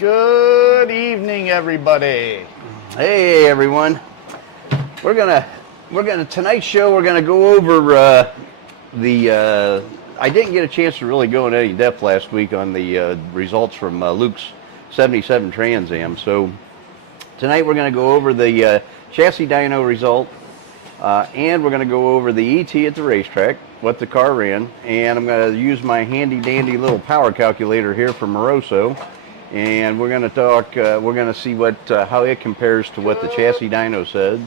Good evening, everybody. Hey, everyone. We're gonna tonight's show. We're gonna go over I didn't get a chance to really go in any depth last week on the results from Luke's 77 Trans Am. So tonight we're gonna go over the chassis dyno result, and we're gonna go over the ET at the racetrack, what the car ran, and I'm gonna use my handy dandy little power calculator here from Moroso. And we're going to talk, we're going to see how it compares to what the chassis dyno said.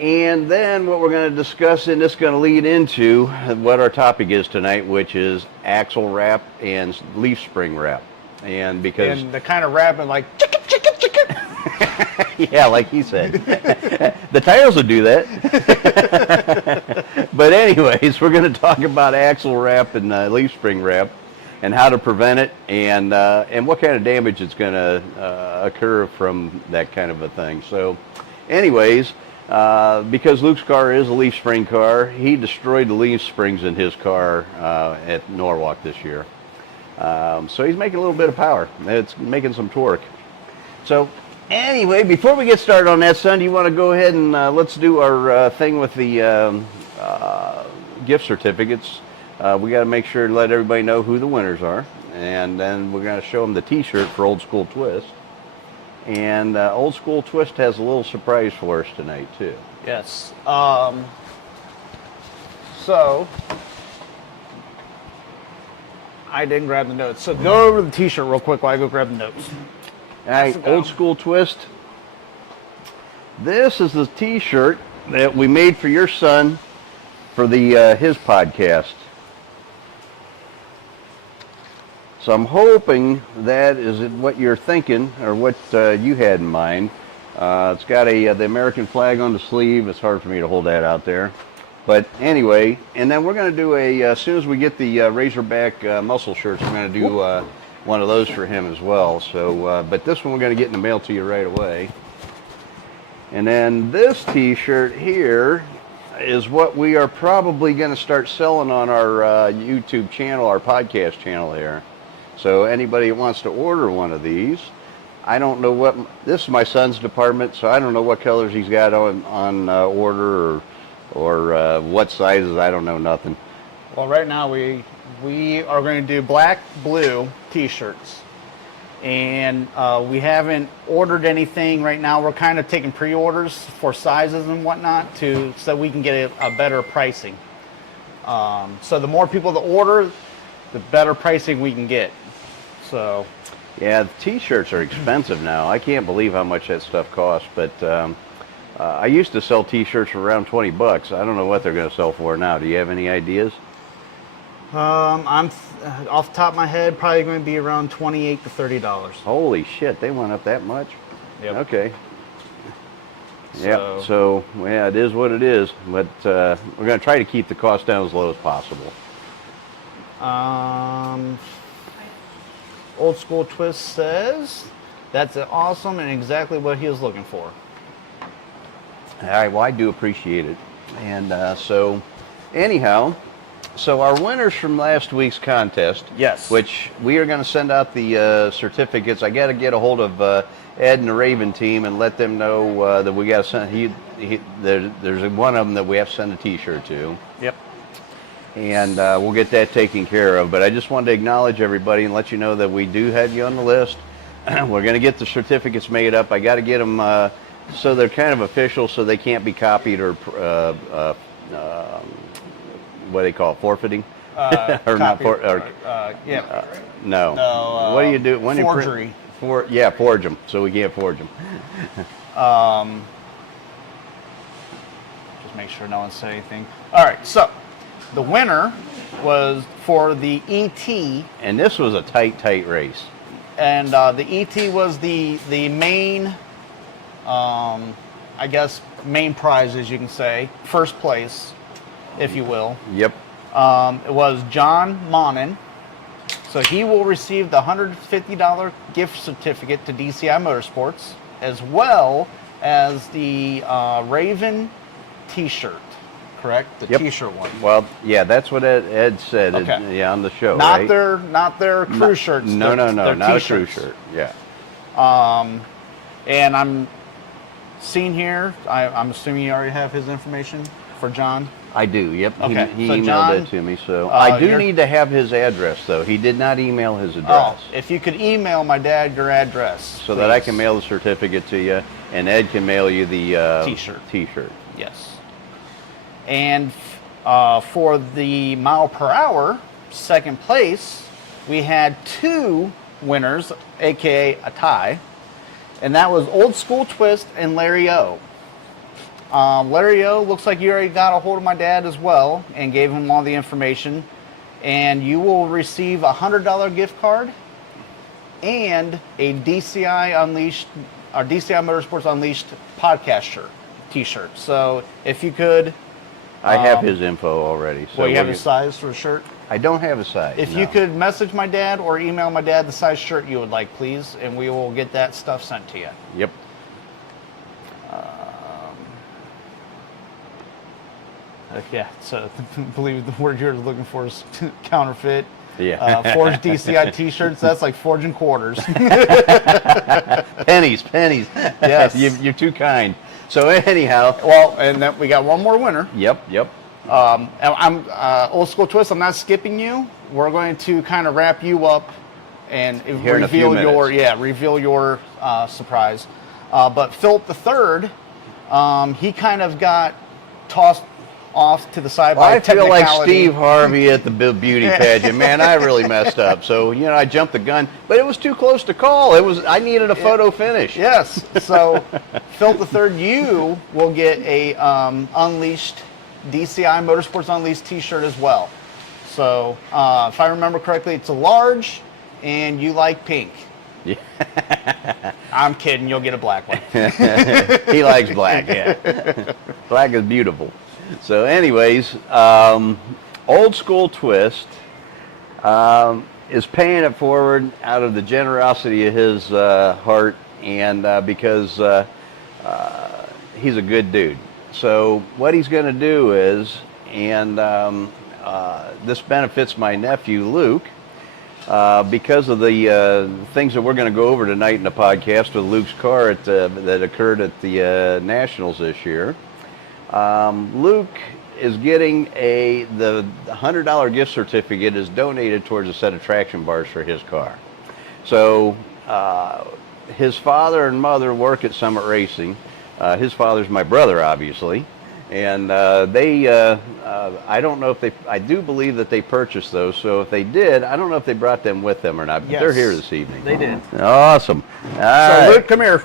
And then what we're going to discuss, and this is going to lead into what our topic is tonight, which is axle wrap and leaf spring wrap. And because... And the kind of wrapping like, chicka, chicka, chicka. Yeah, like he said. The tires will do that. But anyways, we're going to talk about axle wrap and leaf spring wrap, and how to prevent it, and what kind of damage it's going to occur from that kind of a thing. So anyways, because Luke's car is a leaf spring car, he destroyed the leaf springs in his car at Norwalk this year. So he's making a little bit of power. It's making some torque. So anyway, before we get started on that, son, do you want to go ahead and let's do our thing with the gift certificates. We got to make sure to let everybody know who the winners are, and then we're going to show them the T-shirt for Old School Twist. And Old School Twist has a little surprise for us tonight too. Yes. So I didn't grab the notes. So go over the T-shirt real quick while I go grab the notes. All right, Old School Twist. This is the T-shirt that we made for your son for the his podcast. So I'm hoping that is what you're thinking, or what you had in mind. It's got the American flag on the sleeve. It's hard for me to hold that out there. But anyway, and then we're going to do as soon as we get the Razorback muscle shirts, we're going to do one of those for him as well. So, but this one we're going to get in the mail to you right away. And then this T-shirt here is what we are probably going to start selling on our YouTube channel, our podcast channel here. So anybody that wants to order one of these, I don't know what, this is my son's department, so I don't know what colors he's got on order, or what sizes. I don't know nothing. Well, right now we are going to do black, blue T-shirts, and we haven't ordered anything right now. We're kind of taking pre-orders for sizes and whatnot so we can get a better pricing. So the more people that order, the better pricing we can get. So yeah, the T-shirts are expensive now. I can't believe how much that stuff costs. But I used to sell T-shirts for around $20. I don't know what they're going to sell for now. Do you have any ideas? I'm off the top of my head, probably going to be around $28 to $30. Holy shit, they went up that much? Yep. Okay. Yep. So yeah, it is what it is. But we're going to try to keep the cost down as low as possible. Old School Twist says that's awesome and exactly what he was looking for. All right, well, I do appreciate it. And so anyhow, so our winners from last week's contest, yes, which we are going to send out the certificates. I got to get a hold of Ed and the Raven team and let them know that we got to send. There's one of them that we have to send a T-shirt to. Yep. And we'll get that taken care of. But I just wanted to acknowledge everybody and let you know that we do have you on the list. We're going to get the certificates made up. I got to get them so they're kind of official, so they can't be copied or what do they call it, forfeiting? Or not for? Yeah. No. What do you do when forgery? You print? Forge them. So we can't forge them. Just make sure no one said anything. All right. So the winner was for the ET, and this was a tight race. And the ET was the main, I guess, main prize, as you can say, first place, if you will. Yep. It was John Monin. So he will receive the $150 gift certificate to DCI Motorsports, as well as the Raven T-shirt. correct? The Yep. T-shirt one. Well, yeah, that's what Ed said. Okay. Yeah, on the show. Not right? their crew shirts. No, their not a crew T-shirts. shirt. Yeah. And I'm seeing here. I'm assuming you already have his information for John. I do. Yep. Okay, He so emailed John, that to me. So I do you're- need to have his address, though. He did not email his Oh, address, if you could email my dad your address, so that I please. can mail the certificate to you, and Ed can mail you the T-shirt. T-shirt. Yes. And for the mile per hour, second place, we had 2 winners, aka a tie, and that was Old School Twist and Larry O. Larry O, looks like you already got a hold of my dad as well and gave him all the information, and you will receive a $100 gift card and a DCI Unleashed, or DCI Motorsports Unleashed podcast shirt, T-shirt. So if you could, I have his info already. So well, you have we're his size for the shirt. I don't have a size. If no. you could message my dad or email my dad the size shirt you would like, please, and we will get that stuff sent to you. Yep. Yeah, so I believe the word you're looking for is counterfeit. Yeah. Forged DCI T-shirts, that's like forging quarters. Pennies. Yes. You're too kind. So anyhow. Well, and then we got one more winner. Yep. I'm Old School Twist, I'm not skipping you. We're going to kind of wrap you up and Here in a few reveal your surprise. But Philip III, he kind of got tossed off to the side by I feel like technicality. Steve Harvey at the beauty pageant. Man, I really messed up. So, I jumped the gun, but it was too close to call. I needed a photo finish. Yes. So, Philip III, you will get a Unleashed DCI Motorsports Unleashed T-shirt as well. So, if I remember correctly, it's a large, and you like pink. Yeah. I'm kidding. You'll get a black one. He likes black, yeah. Black is beautiful. So anyways, Old School Twist is paying it forward out of the generosity of his heart, and because he's a good dude. So what he's going to do is, and this benefits my nephew Luke, because of the things that we're going to go over tonight in the podcast with Luke's car that occurred at the Nationals this year. Luke is getting the $100 gift certificate is donated towards a set of traction bars for his car. So his father and mother work at Summit Racing. His father's my brother, obviously. And I don't know if I do believe that they purchased those. So if they did, I don't know if they brought them with them or not. But Yes, they're here this evening. They did. Awesome. All So, right. Luke, come here.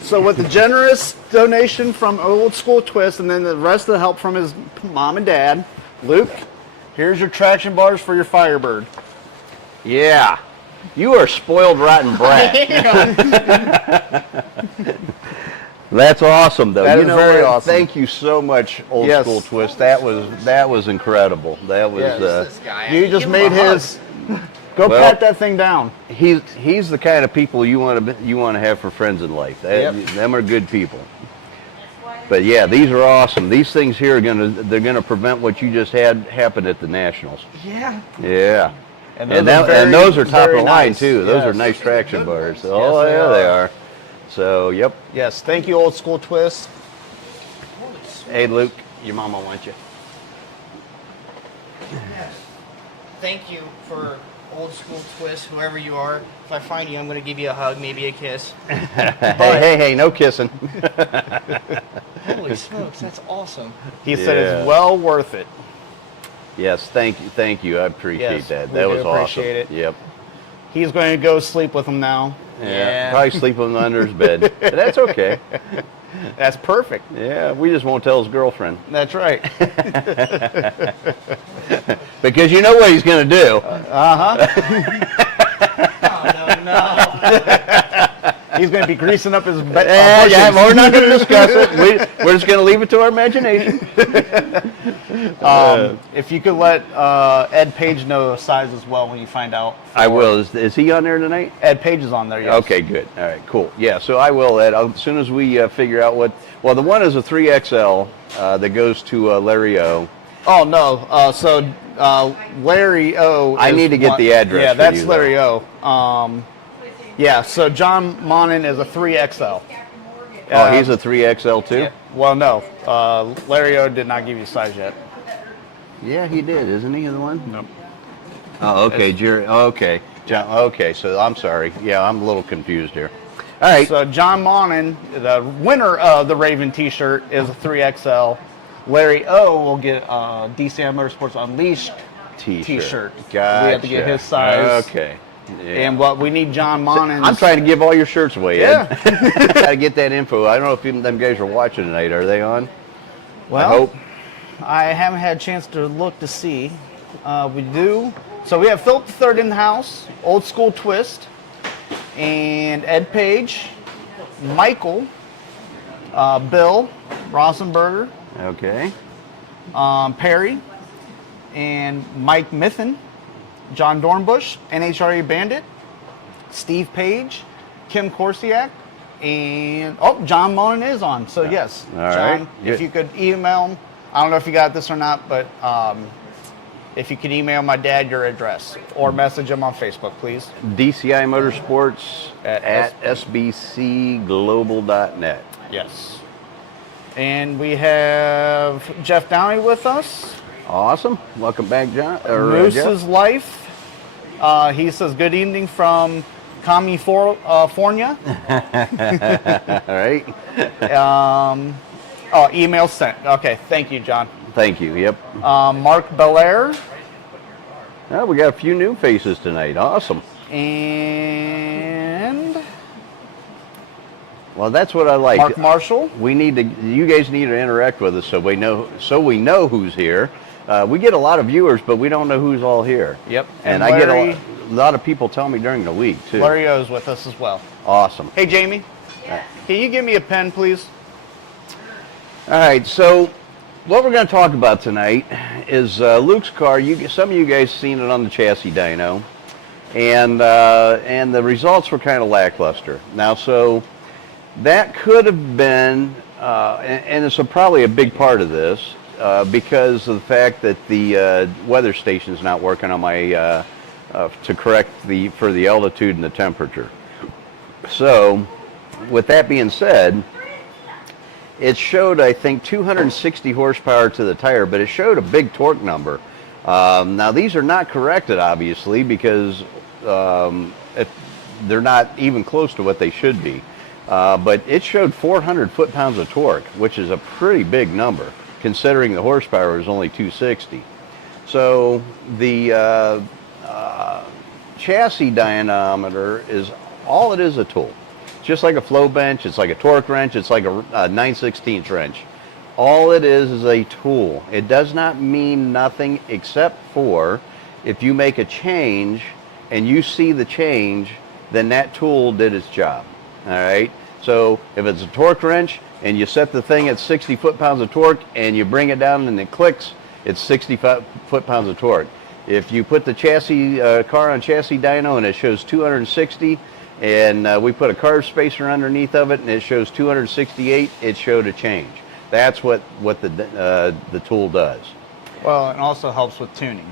So with the generous donation from Old School Twist and then the rest of the help from his mom and dad, Luke, here's your traction bars for your Firebird. Yeah. You are spoiled rotten brat. That's awesome, though. That you is know very what? awesome. Thank you so much, Old Yes. School Twist. That was incredible. That was This guy. You just made his. Go Well- pat that thing down. he's the kind of people you want to have for friends in life. Yep. Them are good people. But yeah, these are awesome. These things here they're gonna prevent what you just had happen at the Nationals. Yeah. Yeah. And And very- those are top very of line nice. too. Those are Yes. nice traction bars. Yes, Oh they yeah, they are. are. So yep. Yes, thank you, Old School Twist. Hey Luke, your mama wants you. Thank you for Old School Twist, whoever you are. If I find you, I'm going to give you a hug, maybe a kiss. Hey, no kissing. Holy smokes, that's awesome. He said Yeah. it's well worth it. Yes, thank you. I appreciate Yes, that. we That do was awesome. appreciate it. Yep. He's going to go sleep with him now. Yeah. Probably sleep under his bed. But that's okay. That's perfect. Yeah, we just won't tell his girlfriend. That's right. Because you know what he's going to do. Oh, no. He's going to be greasing up his Yeah, we're not going to discuss it. We're just going to leave it to our imagination. If you could let Ed Page know the size as well when you find out. I will. Is he on there tonight? Ed Page is on there, yes. Okay, good. All right, cool. Yeah, so I will, Ed. As soon as we figure out what Well, the one is a 3XL that goes to Larry O. Oh no. Larry O. I need to get the address. Yeah, for that's you, Larry O. Yeah. So John Monin is a 3XL. Oh, he's a 3XL too? Yeah. Well, no. Larry O did not give you a size yet. Yeah, he did, isn't he the one? Nope. Oh, okay, Jerry. Okay, John. Okay, so I'm sorry. Yeah, I'm a little confused here. All right. So John Monin, the winner of the Raven T-shirt, is a 3XL. Larry O will get a DCI Motorsports Unleashed T-shirt. Gotcha. We have to get his size. Okay. Yeah. And what we need John Monin's. I'm trying to give all your shirts away, Yeah. Ed. Gotta get that info. I don't know if even them guys are watching tonight. Are they on? Well, I hope. I haven't had a chance to look to see. We do. So we have Philip III in the house, Old School Twist, and Ed Page, Michael, Bill Rosenberger, Okay. Perry, and Mike Mithen, John Dornbush, NHRA Bandit, Steve Page, Kim Korsiak, and John Monin is on. So yes, All John, right. if you could email him. I don't know if you got this or not, but if you could email my dad your address or message him on Facebook, please. DCI Motorsports at sbcglobal.net. Yes. And we have Jeff Downey with us. Awesome. Welcome back, John. Moose's Jeff. Life. He says, good evening from California. All right. Email sent. Okay, thank you, John. Thank you. Yep. Mark Belair Oh, we got a few new faces tonight. Awesome. and Well, that's what I like. Mark Marshall. You guys need to interact with us so we know who's here. We get a lot of viewers, but we don't know who's all here. Yep. And And I get Larry- a lot of people tell me during the week too. Larry O's with us as well. Awesome. Hey, Jamie, can you give me a pen, please? All right, so what we're going to talk about tonight is Luke's car. Some of you guys seen it on the chassis dyno, and the results were kind of lackluster. Now, so that could have been, and it's probably a big part of this, because of the fact that the weather station's not working on my to correct for the altitude and the temperature. So, with that being said, it showed, I think, 260 horsepower to the tire, but it showed a big torque number. Now, these are not corrected, obviously, because they're not even close to what they should be. But it showed 400 foot-pounds of torque, which is a pretty big number, considering the horsepower is only 260. So the chassis dynamometer is all it is, a tool. Just like a flow bench, it's like a torque wrench, it's like a 9/16 wrench. All it is a tool. It does not mean nothing except for if you make a change and you see the change, then that tool did its job. All right? So if it's a torque wrench and you set the thing at 60 foot-pounds of torque and you bring it down and it clicks, it's 60 foot-pounds of torque. If you put the chassis car on chassis dyno and it shows 260, and we put a carb spacer underneath of it and it shows 268, it showed a change. That's what the tool does. Well, it also helps with tuning.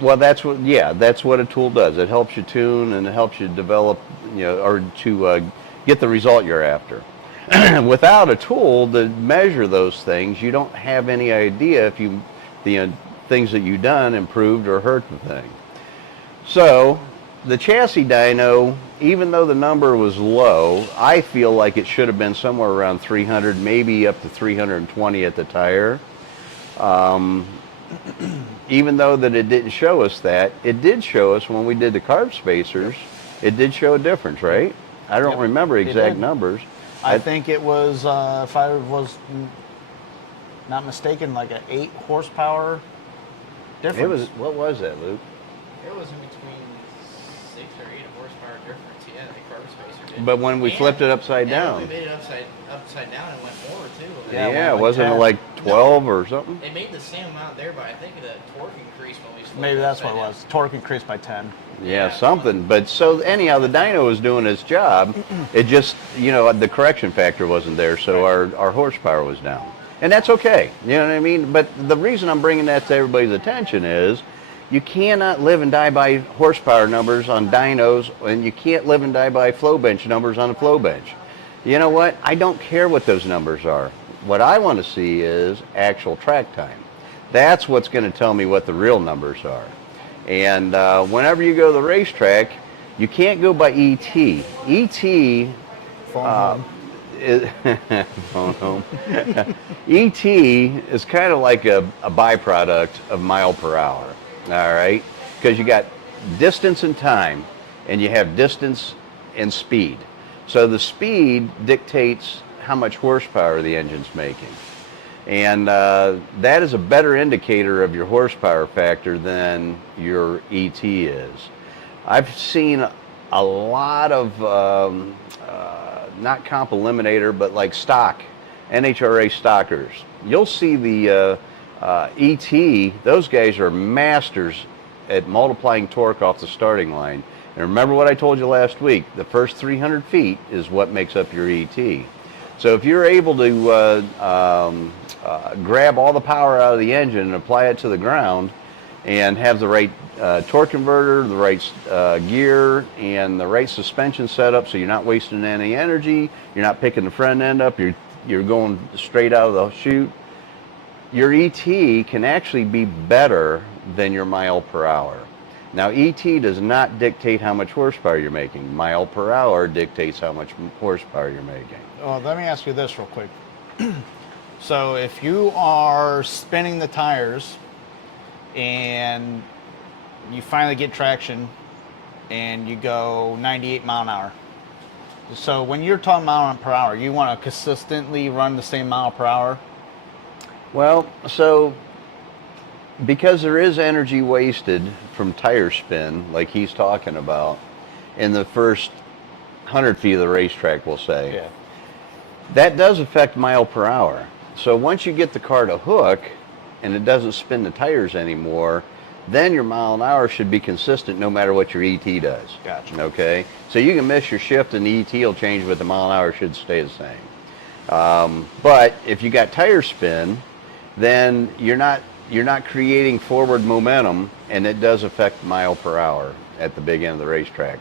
Well, that's what a tool does. It helps you tune and it helps you develop, or to get the result you're after. Without a tool to measure those things, you don't have any idea if the things that you've done improved or hurt the thing. So the chassis dyno, even though the number was low, I feel like it should have been somewhere around 300, maybe up to 320 at the tire. Even though that it didn't show us that, it did show us when we did the carb spacers, it did show a difference, right? I don't remember exact numbers. I think it was, if I was not mistaken, like an 8 horsepower difference. What was that, Luke? It was in between 6 or 8 horsepower difference, yeah, the carb spacer did. But when we flipped it upside down. We made it upside down and went more too. Yeah, wasn't it like 12 or something? It made the same amount there, but I think the torque increased when we flipped Maybe it that's what upside it was. Torque increased by 10. Yeah, Yeah. something. But so anyhow, the dyno was doing its job. It just, the correction factor wasn't there, so our horsepower was down. And that's okay. You know what I mean? But the reason I'm bringing that to everybody's attention is you cannot live and die by horsepower numbers on dynos, and you can't live and die by flow bench numbers on a flow bench. You know what? I don't care what those numbers are. What I want to see is actual track time. That's what's going to tell me what the real numbers are. And whenever you go to the racetrack, you can't go by ET. ET Phone home. phone home. ET is kind of like a byproduct of mile per hour. All right, because you got distance and time, and you have distance and speed. So the speed dictates how much horsepower the engine's making. And that is a better indicator of your horsepower factor than your ET is. I've seen a lot of, not comp eliminator, but like stock, NHRA stockers. You'll see the ET, those guys are masters at multiplying torque off the starting line. And remember what I told you last week, the first 300 feet is what makes up your ET. So if you're able to grab all the power out of the engine and apply it to the ground and have the right torque converter, the right gear, and the right suspension setup so you're not wasting any energy, you're not picking the front end up, you're going straight out of the chute, your ET can actually be better than your mile per hour. Now, ET does not dictate how much horsepower you're making. Mile per hour dictates how much horsepower you're making. Oh, let me ask you this real quick. So if you are spinning the tires and you finally get traction and you go 98 mile an hour. So when you're talking mile per hour, you want to consistently run the same mile per hour? Well, so because there is energy wasted from tire spin, like he's talking about, in the first 100 feet of the racetrack, we'll say, Yeah. that does affect mile per hour. So once you get the car to hook and it doesn't spin the tires anymore, then your mile an hour should be consistent no matter what your ET does. Gotcha. Okay? So you can miss your shift and the ET will change, but the mile an hour should stay the same. But if you got tire spin, then you're not creating forward momentum, and it does affect mile per hour at the big end of the racetrack.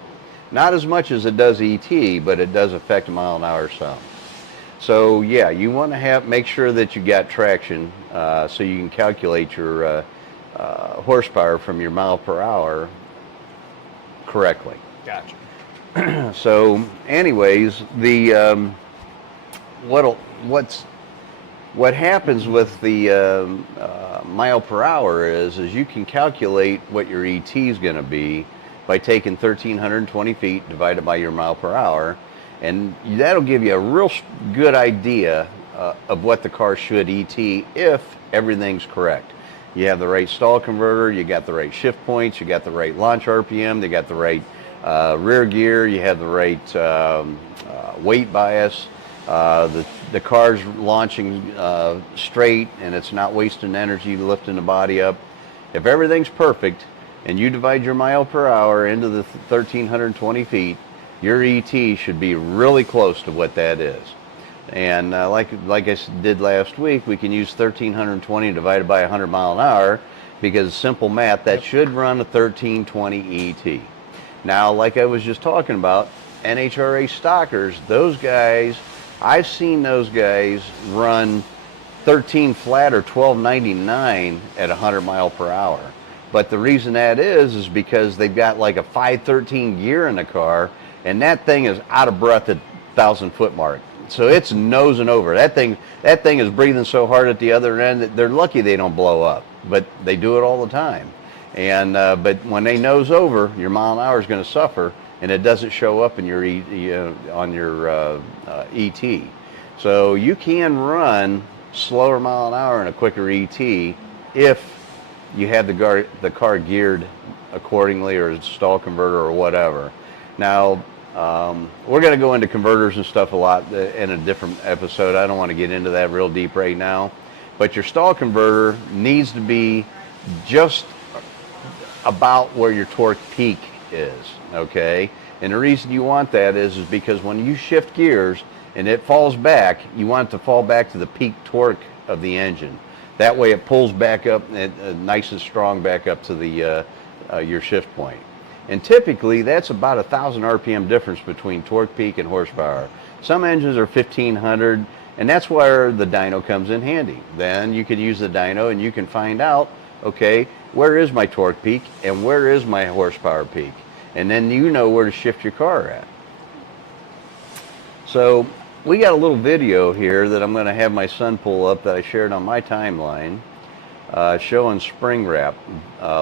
Not as much as it does ET, but it does affect mile an hour some. So yeah, you want to make sure that you got traction so you can calculate your horsepower from your mile per hour correctly. Gotcha. So anyways, the what happens with the mile per hour is you can calculate what your ET is going to be by taking 1,320 feet divided by your mile per hour, and that'll give you a real good idea of what the car should ET if everything's correct. You have the right stall converter, you got the right shift points, you got the right launch RPM, you got the right rear gear, you have the right weight bias, the car's launching straight and it's not wasting energy lifting the body up. If everything's perfect and you divide your mile per hour into the 1,320 feet, your ET should be really close to what that is. And like I did last week, we can use 1,320 divided by 100 mile an hour because simple math, that should run a 1,320 ET. Now, like I was just talking about, NHRA stockers, those guys, I've seen those guys run 13 flat or 1299 at 100 mile per hour. But the reason that is because they've got like a 513 gear in the car, and that thing is out of breath at 1,000 foot mark. So it's nosing over. That thing is breathing so hard at the other end that they're lucky they don't blow up. But they do it all the time. And but when they nose over, your mile an hour is going to suffer, and it doesn't show up in your on your ET. So you can run slower mile an hour and a quicker ET if you have the car geared accordingly, or a stall converter or whatever. Now, we're going to go into converters and stuff a lot in a different episode. I don't want to get into that real deep right now. But your stall converter needs to be just about where your torque peak is, okay? And the reason you want that is because when you shift gears and it falls back, you want it to fall back to the peak torque of the engine. That way it pulls back up nice and strong back up to the your shift point. And typically that's about 1,000 RPM difference between torque peak and horsepower. Some engines are 1,500, and that's where the dyno comes in handy. Then you can use the dyno and you can find out, okay, where is my torque peak and where is my horsepower peak? And then you know where to shift your car at. So we got a little video here that I'm going to have my son pull up that I shared on my timeline showing spring wrap,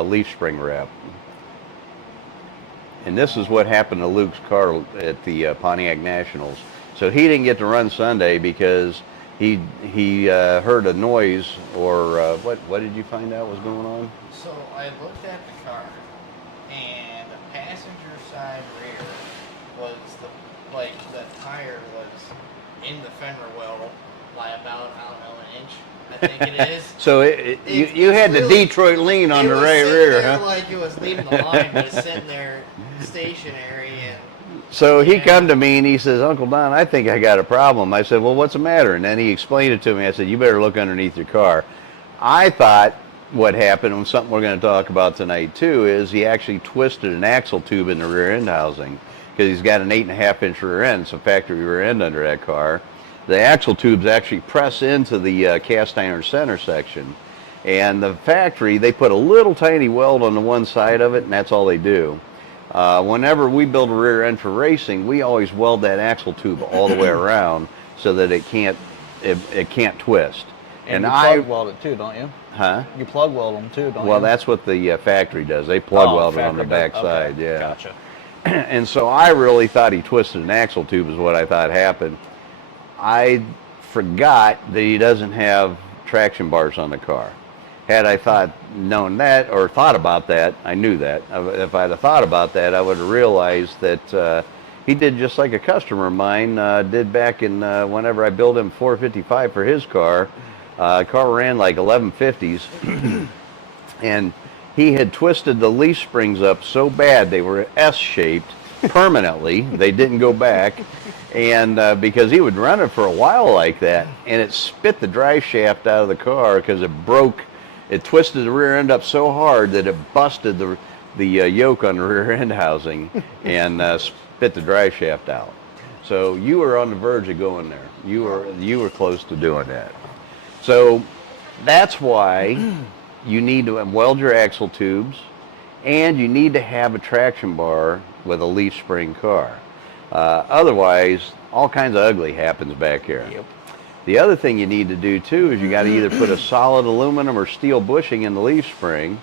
leaf spring wrap. And this is what happened to Luke's car at the Pontiac Nationals. So he didn't get to run Sunday because he heard a noise, or what did you find out was going on? So I looked at the car, and the passenger side rear was the tire was in the fender well by about, I don't know, an inch, I think it is. So you had the really, Detroit lean on the right It was rear, sitting there huh? like it was leaving the line, but it's sitting there stationary. And So he yeah. come to me and he says, Uncle Don, I think I got a problem. I said, well, what's the matter? And then he explained it to me. I said, you better look underneath your car. I thought what happened, and something we're going to talk about tonight too, is he actually twisted an axle tube in the rear end housing, because he's got an 8.5-inch rear end, so factory rear end under that car. The axle tubes actually press into the cast iron center section. And the factory, they put a little tiny weld on the one side of it, and that's all they do. Whenever we build a rear end for racing, we always weld that axle tube all the way around so that it can't twist. And you I plug weld it too, don't you? Huh? You plug weld them too, don't you? Well, that's what the factory does. They plug Oh, weld it on the factory back does. side. Okay, Yeah. Gotcha. And so I really thought he twisted an axle tube is what I thought happened. I forgot that he doesn't have traction bars on the car. Had I known that or thought about that, I knew that. If I'd have thought about that, I would have realized that he did just like a customer of mine did back in whenever I built him 455 for his car. Car ran like 1150s, and he had twisted the leaf springs up so bad they were S-shaped permanently. They didn't go back, and because he would run it for a while like that, and it spit the drive shaft out of the car because it broke. It twisted the rear end up so hard that it busted the yoke on the rear end housing and spit the drive shaft out. So you were on the verge of going there. You were close to doing that. So that's why you need to weld your axle tubes, and you need to have a traction bar with a leaf spring car. Otherwise, all kinds of ugly happens back here. Yep. The other thing you need to do too is you got to either put a solid aluminum or steel bushing in the leaf spring,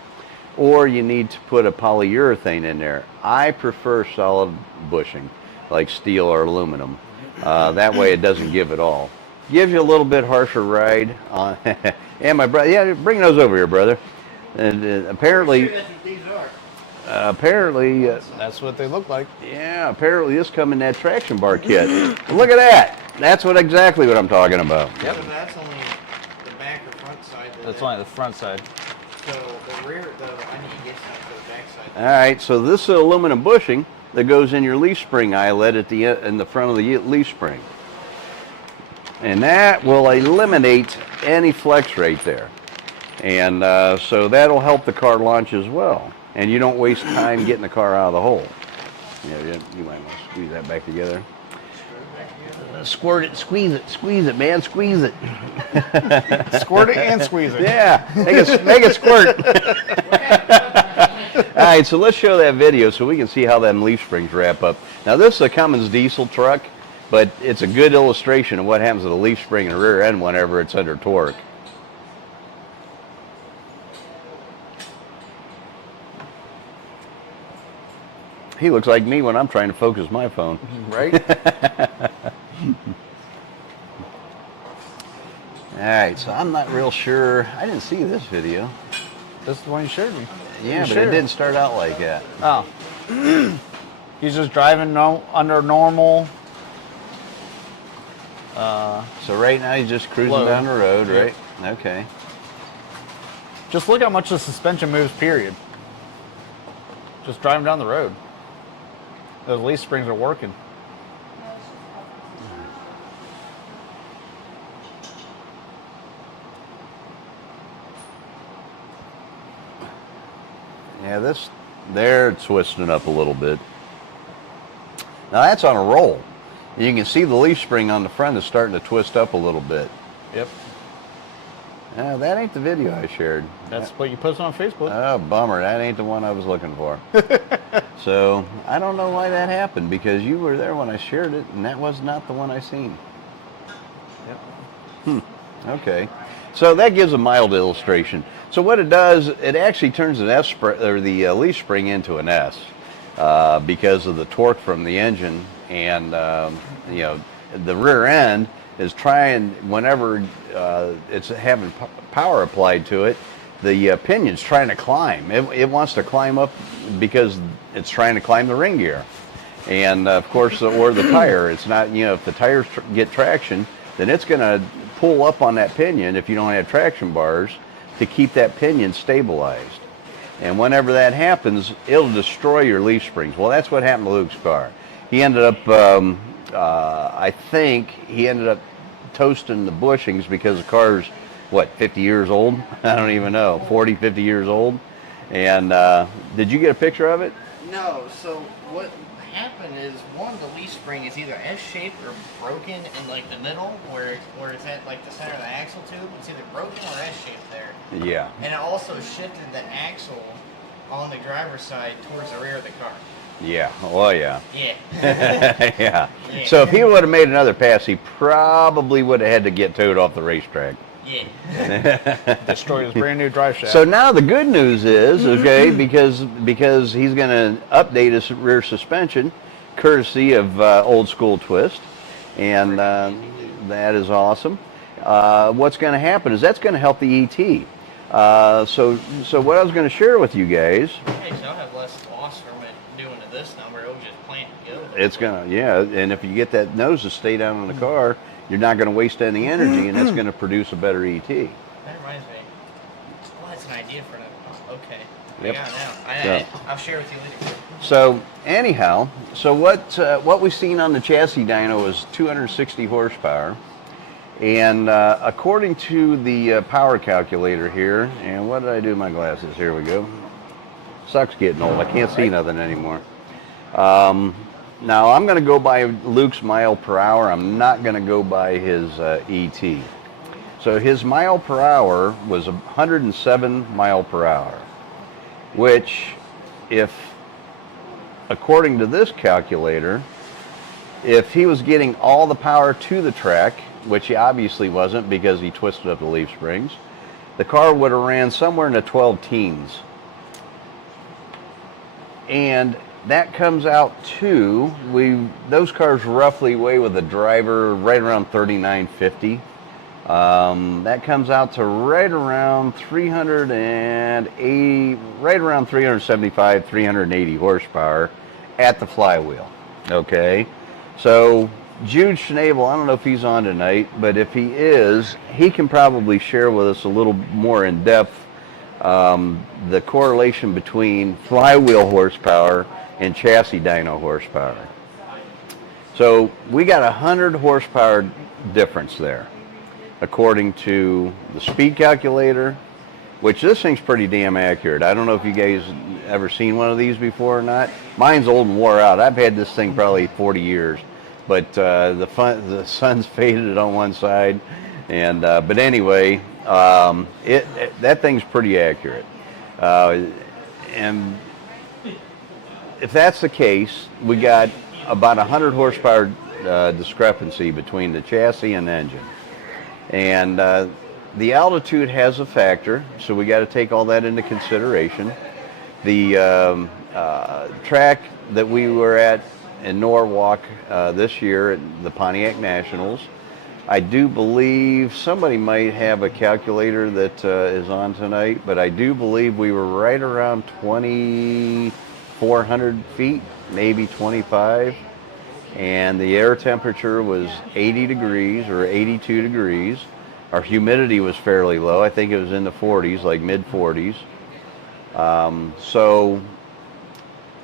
or you need to put a polyurethane in there. I prefer solid bushing, like steel or aluminum. That way it doesn't give it all. Gives you a little bit harsher ride. And my brother, yeah, bring those over here, brother. And apparently, That's what these are. apparently, That's what they look like. yeah, apparently this come in that traction bar kit. Look at that. That's exactly what I'm talking about. Yep. So that's only the back or front side. That's only the front side. So the rear, though, I need to get some for the back side. All right, so this is aluminum bushing that goes in your leaf spring eyelet at in the front of the leaf spring. And that will eliminate any flex right there. And so that'll help the car launch as well. And you don't waste time getting the car out of the hole. Yeah, you might want to squeeze that back together. Squirt it, squeeze it, man, squeeze it. Squirt it and squeeze it. Yeah, make it squirt. All right, so let's show that video so we can see how them leaf springs wrap up. Now this is a Cummins diesel truck, but it's a good illustration of what happens to the leaf spring in the rear end whenever it's under torque. He looks like me when I'm trying to focus my phone. Right? All right, so I'm not real sure. I didn't see this video. This is the one you showed me. Yeah, but Sure. it didn't start out like that. Oh. He's just driving under normal. So right now he's just cruising Low. down the road, Yep. right? Okay. Just look how much the suspension moves, period. Just driving down the road. Those leaf springs are working. Yeah, they're twisting up a little bit. Now that's on a roll. You can see the leaf spring on the front is starting to twist up a little bit. Yep. That ain't the video I shared. That's what you posted on Facebook. Oh, bummer. That ain't the one I was looking for. So I don't know why that happened, because you were there when I shared it, and that was not the one I seen. Yep. Okay. So that gives a mild illustration. So what it does, it actually turns an the leaf spring into an S because of the torque from the engine, and you know, the rear end is trying, whenever it's having power applied to it, the pinion's trying to climb. It wants to climb up because it's trying to climb the ring gear, and of course, or the tire. It's not, you know, if the tires get traction, then it's going to pull up on that pinion if you don't have traction bars to keep that pinion stabilized. And whenever that happens, it'll destroy your leaf springs. Well, that's what happened to Luke's car. He ended up, I think he ended up toasting the bushings because the car's, what, 50 years old? I don't even know, 40, 50 years old. And did you get a picture of it? No, so what happened is, one, the leaf spring is either S-shaped or broken in like the middle, where it's at like the center of the axle tube. It's either broken or S-shaped there. Yeah. And it also shifted the axle on the driver's side towards the rear of the car. Yeah. Well, yeah. Yeah. Yeah. Yeah. So if he would have made another pass, he probably would have had to get towed off the racetrack. Yeah. Destroyed his brand new drive shaft. So now the good news is, okay, because he's going to update his rear suspension, courtesy of Old School Twist, and that is awesome. What's going to happen is that's going to help the ET. So what I was going to share with you guys. Hey, so I'll have less loss from it doing to this number. It'll just plant and go. It's going to, yeah, and if you get that nose to stay down on the car, you're not going to waste any energy, and it's going to produce a better ET. That reminds me. Well, that's an idea for another. Okay. Yep. I got it now. I'll share with you later. So anyhow, so what we've seen on the chassis dyno is 260 horsepower, and according to the power calculator here, and what did I do with my glasses? Here we go. Sucks getting old. I can't see nothing anymore. Now I'm going to go by Luke's mile per hour. I'm not going to go by his ET. So his mile per hour was 107 mile per hour, which, if according to this calculator, if he was getting all the power to the track, which he obviously wasn't because he twisted up the leaf springs, the car would have ran somewhere in the 12 teens. And that comes out to, those cars roughly weigh with a driver right around 3950. That comes out to right around 380, right around 375, 380 horsepower at the flywheel. Okay, so Jude Schnabel, I don't know if he's on tonight, but if he is, he can probably share with us a little more in depth the correlation between flywheel horsepower and chassis dyno horsepower. So we got 100 horsepower difference there, according to the speed calculator, which this thing's pretty damn accurate. I don't know if you guys ever seen one of these before or not. Mine's old and wore out. I've had this thing probably 40 years, but the sun's faded on one side, and but anyway, that thing's pretty accurate, and if that's the case, we got about 100 horsepower discrepancy between the chassis and engine. And the altitude has a factor, so we got to take all that into consideration. The track that we were at in Norwalk this year at the Pontiac Nationals, I do believe somebody might have a calculator that is on tonight, but I do believe we were right around 2,400 feet, maybe 25, and the air temperature was 80 degrees or 82 degrees. Our humidity was fairly low. I think it was in the 40s, like mid 40s. So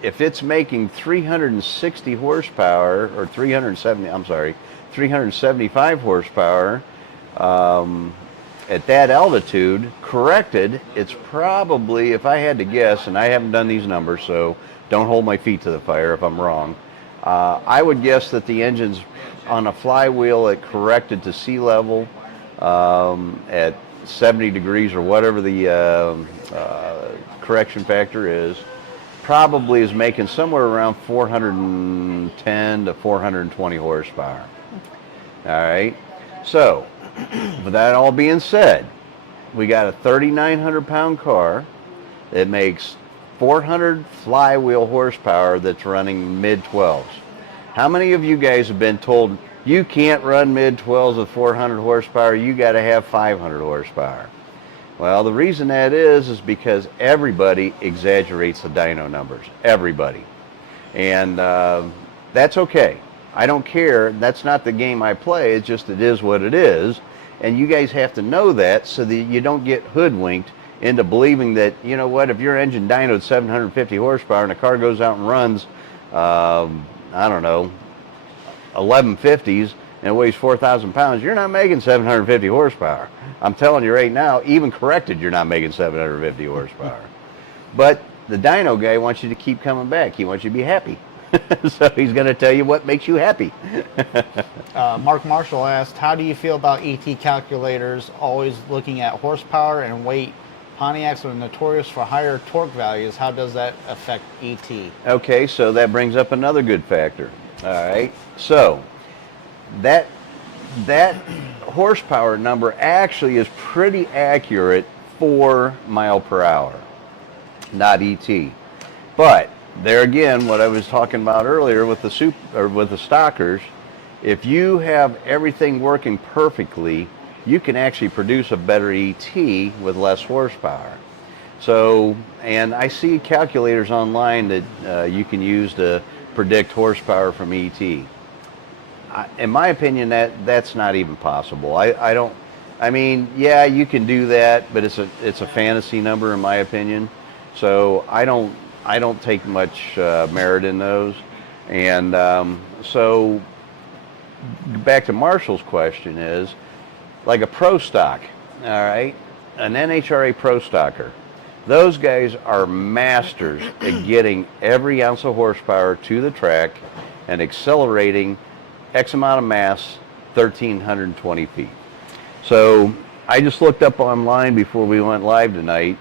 if it's making 360 horsepower or 375 horsepower at that altitude, corrected, it's probably, if I had to guess, and I haven't done these numbers, so don't hold my feet to the fire if I'm wrong, I would guess that the engine's on a flywheel at corrected to sea level at 70 degrees or whatever the correction factor is, probably is making somewhere around 410 to 420 horsepower. All right, so with that all being said, we got a 3,900 pound car that makes 400 flywheel horsepower that's running mid 12s. How many of you guys have been told you can't run mid 12s with 400 horsepower, you got to have 500 horsepower? Well, the reason that is because everybody exaggerates the dyno numbers. Everybody. And that's okay. I don't care. That's not the game I play. It's just it is what it is. And you guys have to know that so that you don't get hoodwinked into believing that, you know what, if your engine dynoed 750 horsepower and the car goes out and runs, I don't know, 1150s and it weighs 4,000 pounds, you're not making 750 horsepower. I'm telling you right now, even corrected, you're not making 750 horsepower. But the dyno guy wants you to keep coming back. He wants you to be happy. So he's going to tell you what makes you happy. Mark Marshall asked, how do you feel about ET calculators always looking at horsepower and weight? Pontiacs are notorious for higher torque values. How does that affect ET? Okay, so that brings up another good factor. All right, so that horsepower number actually is pretty accurate for mile per hour, not ET. But there again, what I was talking about earlier with the stockers, if you have everything working perfectly, you can actually produce a better ET with less horsepower. So, and I see calculators online that you can use to predict horsepower from ET. In my opinion, that's not even possible. I mean, yeah, you can do that, but it's a fantasy number in my opinion. So I don't take much merit in those. And so back to Marshall's question is, like a pro stock, all right, an NHRA pro stocker, those guys are masters at getting every ounce of horsepower to the track and accelerating X amount of mass, 1,320 feet. So I just looked up online before we went live tonight.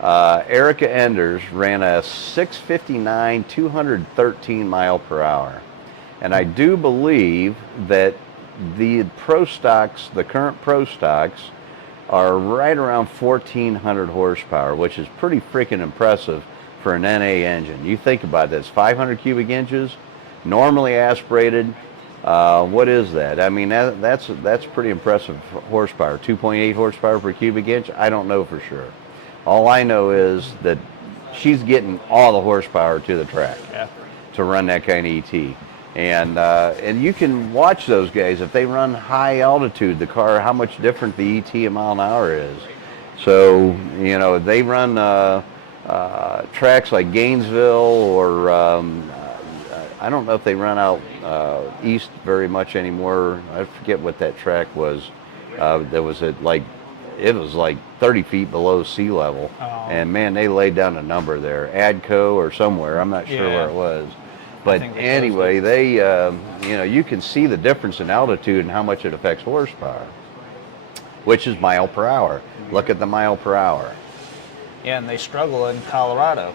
Erica Enders ran a 659, 213 mile per hour. And I do believe that the pro stocks, the current pro stocks, are right around 1,400 horsepower, which is pretty freaking impressive for an NA engine. You think about this, 500 cubic inches, normally aspirated. What is that? I mean, that's pretty impressive horsepower. 2.8 horsepower per cubic inch? I don't know for sure. All I know is that she's getting all the horsepower to the track to run that kind of ET. And you can watch those guys if they run high altitude, the car, how much different the ET a mile an hour is. So, you know, they run tracks like Gainesville or I don't know if they run out east very much anymore. I forget what that track was. That was at like, it was like 30 feet below sea level. Oh. And man, they laid down a number there, Adco or somewhere. I'm not sure where it was. But anyway, they, you know, you can see the difference in altitude and how much it affects horsepower, which is mile per hour. Look at the mile per hour. Yeah, and they struggle in Colorado.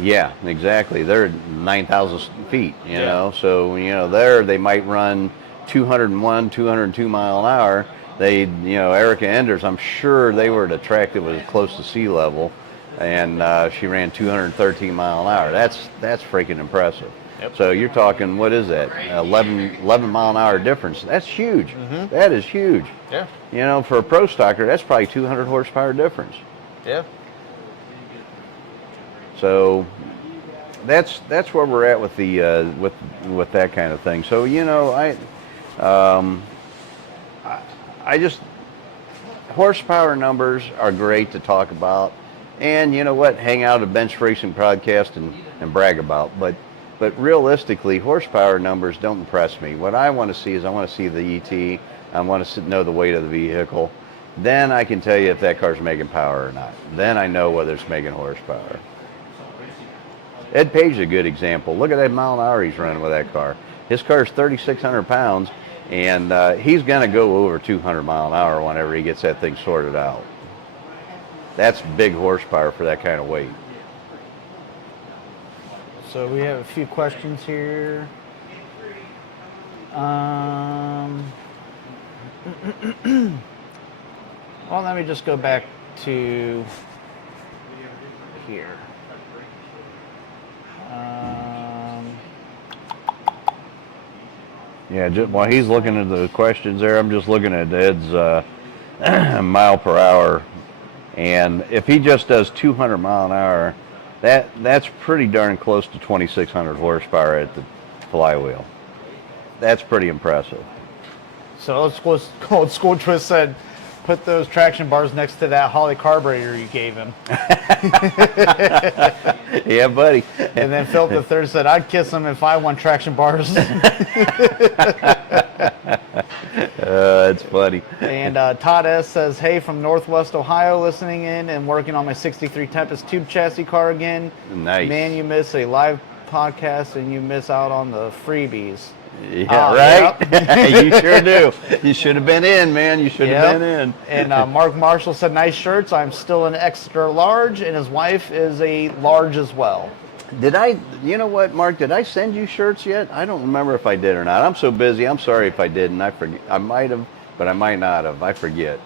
Yeah, exactly. They're 9,000 feet, you know. So, you know, there they might run 201, 202 mile an hour. They, you know, Erica Enders, I'm sure they were at a track that was close to sea level, and she ran 213 mile an hour. That's freaking impressive. Yep. So you're talking, what is that? 11 mile an hour difference. That's huge. Mm-hmm. That is huge. Yeah. You know, for a pro stocker, that's probably 200 horsepower difference. Yeah. So that's where we're at with the with that kind of thing. So, you know, I just, horsepower numbers are great to talk about. and you know what, hang out at a bench racing podcast and brag about. But realistically, horsepower numbers don't impress me. What I want to see is I want to see the ET. I want to know the weight of the vehicle. Then I can tell you if that car's making power or not. Then I know whether it's making horsepower. Ed Page is a good example. Look at that mile an hour he's running with that car. His car is 3,600 pounds, and he's going to go over 200 mile an hour whenever he gets that thing sorted out. That's big horsepower for that kind of weight. So we have a few questions here. Well, let me just go back to here. Yeah, just while he's looking at the questions there, I'm just looking at Ed's mile per hour. And if he just does 200 mile an hour, that's pretty darn close to 2,600 horsepower at the flywheel. That's pretty impressive. So Old School Twist said, put those traction bars next to that Holly carburetor you gave him. Yeah, buddy. And then Philip the Third said, I'd kiss him if I won traction bars. That's funny. And Todd S. says, hey, from Northwest Ohio, listening in and working on my 63 Tempest tube chassis car again. Nice. Man, you miss a live podcast and you miss out on the freebies. Yeah, right? Yep. You sure do. You should have been in, man. You should have Yep. been in. And Mark Marshall said, nice shirts. I'm still an extra large, and his wife is a large as well. Did I, you know what, Mark, did I send you shirts yet? I don't remember if I did or not. I'm so busy. I'm sorry if I didn't. I forget. I might have, but I might not have. I forget.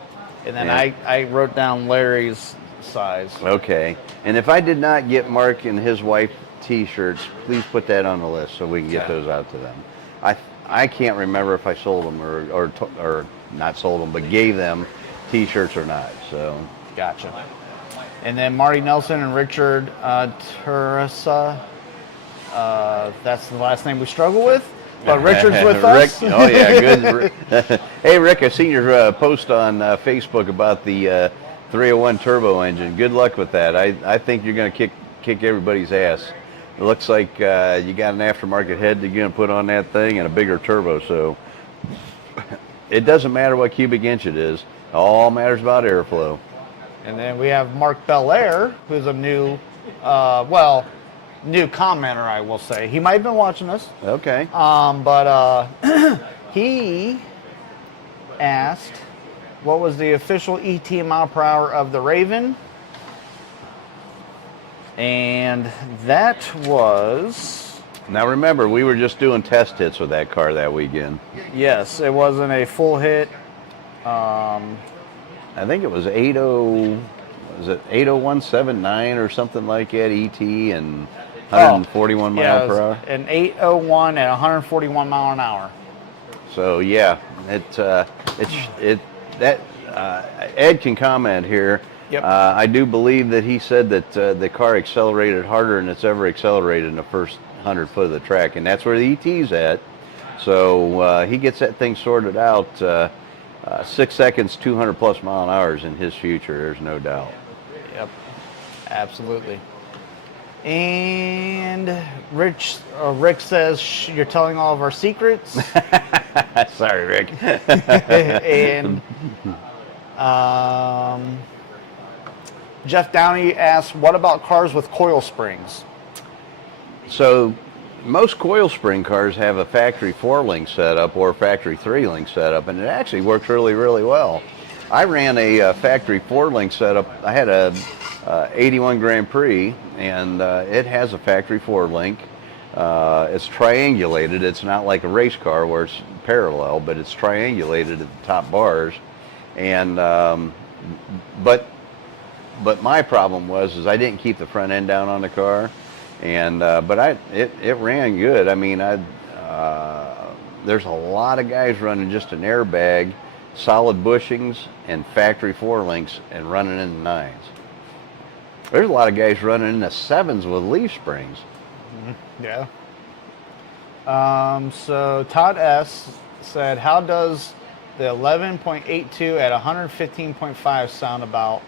And then Yeah. I wrote down Larry's size. Okay. And if I did not get Mark and his wife T-shirts, please put that on the list so we can get those out to them. I can't remember if I sold them or not sold them, but gave them T-shirts or not. So Gotcha. And then Marty Nelson and Richard Teresa. That's the last name we struggle with. But Richard's with us. Rick, oh yeah, good. Hey Rick, I seen your post on Facebook about the 301 turbo engine. Good luck with that. I think you're going to kick everybody's ass. It looks like you got an aftermarket head that you're going to put on that thing and a bigger turbo. So it doesn't matter what cubic inch it is. All matters about airflow. And then we have Mark Belair, who's a new, new commenter, I will say. He might have been watching us. Okay. But he asked, what was the official ET mile per hour of the Raven? And that was... Now remember, we were just doing test hits with that car that weekend. Yes, it wasn't a full hit. I think it was 80179 or something like that, ET, and 141 mile per hour. An 801 at 141 mile an hour. So yeah, Ed can comment here. Yep. I do believe that he said that the car accelerated harder than it's ever accelerated in the first 100 foot of the track, and that's where the ET's at. So he gets that thing sorted out. 6 seconds, 200 plus mile an hour is in his future. There's no doubt. Yep, absolutely. And Rick says you're telling all of our secrets. Sorry, Rick. And Jeff Downey asks, what about cars with coil springs? So most coil spring cars have a factory 4-link setup or factory 3-link setup, and it actually works really, really well. I ran a factory 4-link setup. I had a 81 Grand Prix, and it has a factory 4-link. It's triangulated. It's not like a race car where it's parallel, but it's triangulated at the top bars. And but my problem was I didn't keep the front end down on the car. And but it ran good. I mean, there's a lot of guys running just an airbag, solid bushings, and factory 4-links, and running in the 9s. There's a lot of guys running in the 7s with leaf springs. Yeah. So Todd S. said, how does the 11.82 at 115.5 sound about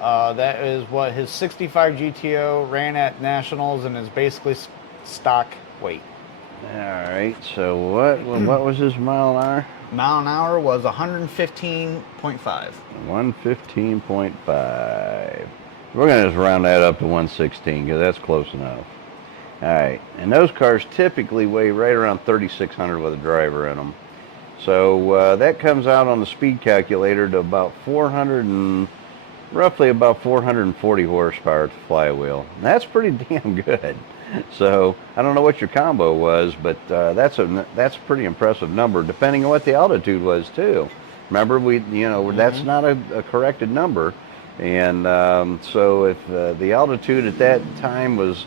That is what his 65 GTO ran at Nationals and is basically stock weight. All right. So what was his mile an hour? Mile an hour was 115.5. 115.5. We're going to just round that up to 116 because that's close enough. All right. And those cars typically weigh right around 3,600 with a driver in them. So that comes out on the speed calculator to about roughly about 440 horsepower at the flywheel. And that's pretty damn good. So I don't know what your combo was, but that's a pretty impressive number, depending on what the altitude was too. Remember, that's not a corrected number, and so if the altitude at that time was,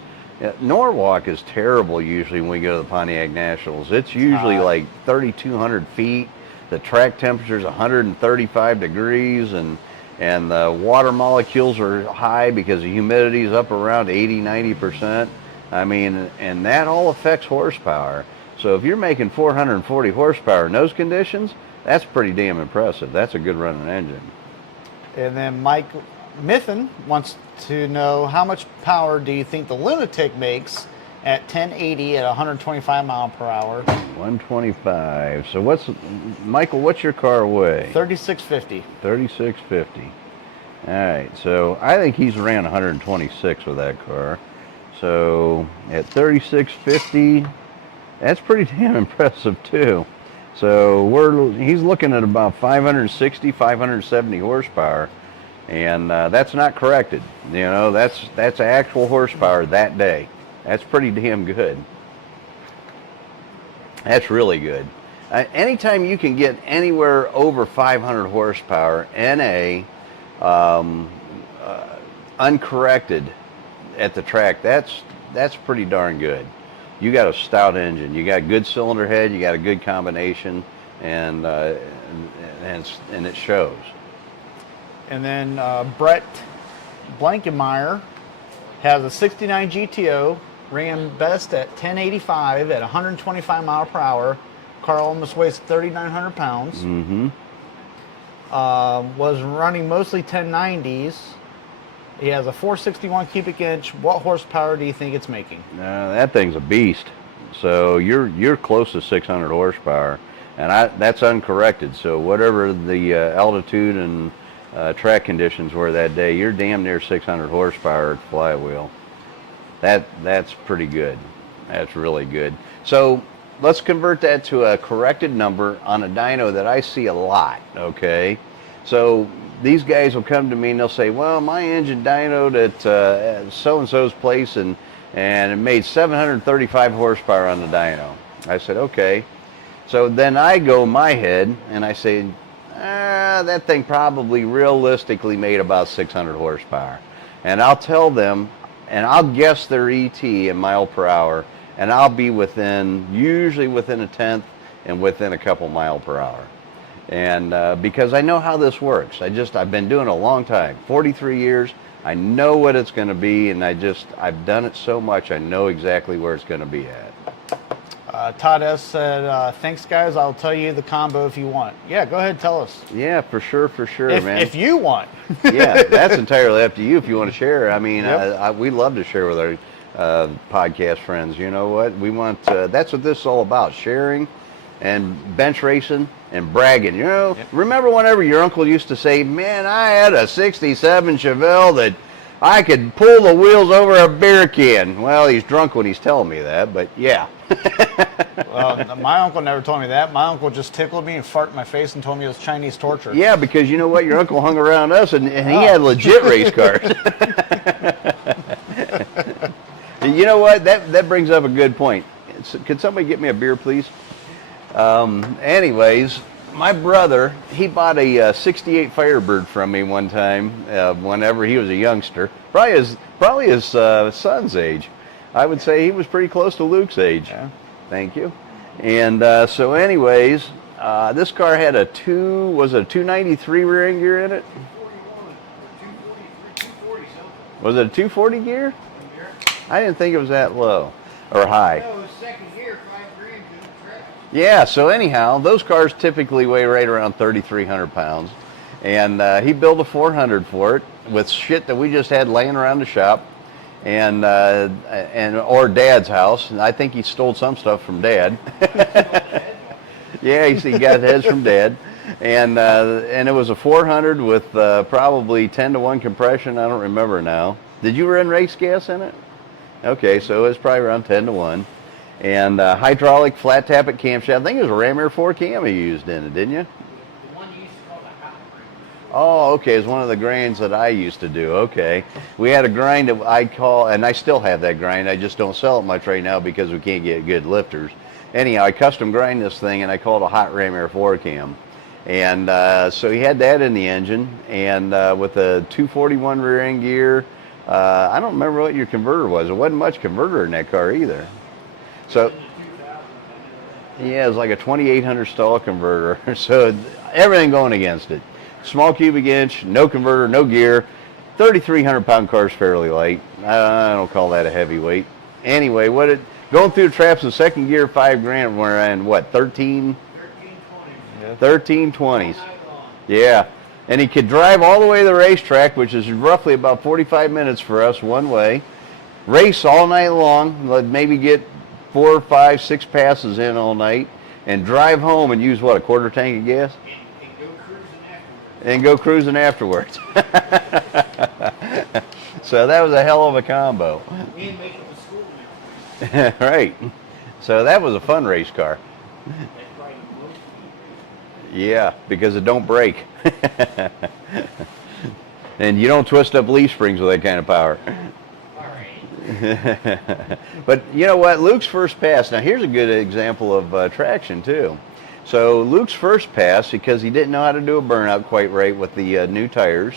Norwalk is terrible usually when we go to the Pontiac Nationals. It's usually like 3,200 feet. The track temperature is 135 degrees, and the water molecules are high because the humidity is up around 80-90%. I mean, and that all affects horsepower. So if you're making 440 horsepower in those conditions, that's pretty damn impressive. That's a good running engine. And then Mike Mithen wants to know, how much power do you think the Lunatic makes at 1080 at 125 mile per hour? 125. So Michael, what's your car weigh? 3650. 3650. All right. So I think he's ran 126 with that car. So at 3650, that's pretty damn impressive too. So he's looking at about 560, 570 horsepower, and that's not corrected. That's actual horsepower that day. That's pretty damn good. That's really good. Anytime you can get anywhere over 500 horsepower NA uncorrected at the track, that's pretty darn good. You got a stout engine, you got good cylinder head, you got a good combination, and it shows. And then Brett Blankenmeyer has a 69 GTO, ran best at 1085 at 125 mile per hour. Car almost weighs 3,900 pounds. Mm-hmm. Was running mostly 1090s. He has a 461 cubic inch. What horsepower do you think it's making? That thing's a beast. So you're close to 600 horsepower, and that's uncorrected. So whatever the altitude and track conditions were that day, you're damn near 600 horsepower at the flywheel. That's pretty good. That's really good. So let's convert that to a corrected number on a dyno that I see a lot. Okay, so these guys will come to me and they'll say, well, my engine dynoed at so-and-so's place and it made 735 horsepower on the dyno. I said, okay. So then I go in my head and I say, that thing probably realistically made about 600 horsepower. And I'll tell them, and I'll guess their ET in mile per hour, and I'll be usually within a tenth and within a couple mile per hour. And because I know how this works. I've been doing it a long time, 43 years. I know what it's going to be, and I've done it so much, I know exactly where it's going to be at. Todd S. said, thanks, guys. I'll tell you the combo if you want. Yeah, go ahead, tell us. Yeah, for sure, man. If you want. Yeah, that's entirely up to you if you want to share. I mean, Yep. we love to share with our podcast friends. You know what? We want, that's what this is all about, sharing and bench racing and bragging. Yep. Remember whenever your uncle used to say, man, I had a 67 Chevelle that I could pull the wheels over a beer can. Well, he's drunk when he's telling me that, but yeah. Well, my uncle never told me that. My uncle just tickled me and farted in my face and told me it was Chinese torture. Yeah, because you know what? Your uncle hung around us and he had legit race cars. You know what? That brings up a good point. Could somebody get me a beer, please? Anyways, my brother, he bought a 68 Firebird from me one time whenever he was a youngster. Probably his son's age. I would say he was pretty close to Luke's age. Yeah. Thank you. And so anyways, this car had a 293 rear end gear in it? 240 something. Was it a 240 gear? I didn't think it was that low or high. No, it was second gear, $5,000 to the track. Yeah, so anyhow, those cars typically weigh right around 3,300 pounds. And he built a 400 for it with shit that we just had laying around the shop, and or Dad's house. And I think he stole some stuff from Dad. Yeah, he got heads from Dad. And it was a 400 with probably 10-to-1 compression. I don't remember now. Did you run race gas in it? Okay, so it was probably around 10-to-1. And hydraulic flat tappet camshaft. I think it was a Ram Air 4 cam you used in it, didn't you? The one you used to call the hot rim. Oh, okay. It's one of the grinds that I used to do. Okay. We had a grind that I call, and I still have that grind. I just don't sell it much right now because we can't get good lifters. Anyhow, I custom grind this thing, and I call it a hot Ram Air 4 cam. And so he had that in the engine, and with a 241 rear end gear. I don't remember what your converter was. It wasn't much converter in that car either. So, yeah, it was like a 2800 stall converter. So everything going against it. Small cubic inch, no converter, no gear. 3,300 pound car is fairly light. I don't call that a heavyweight. Anyway, going through the traps in second gear, $5,000. We're in what, 13? 1320s. Yeah. And he could drive all the way to the racetrack, which is roughly about 45 minutes for us one way. Race all night long, maybe get 4, 5, 6 passes in all night, and drive home and use what, a quarter tank of gas? And go cruising afterwards. So that was a hell of a combo. And make it to school now. Right. So that was a fun race car. Yeah, because it don't break. And you don't twist up leaf springs with that kind of power. But you know what? Luke's first pass. Now here's a good example of traction too. So Luke's first pass, because he didn't know how to do a burnout quite right with the new tires,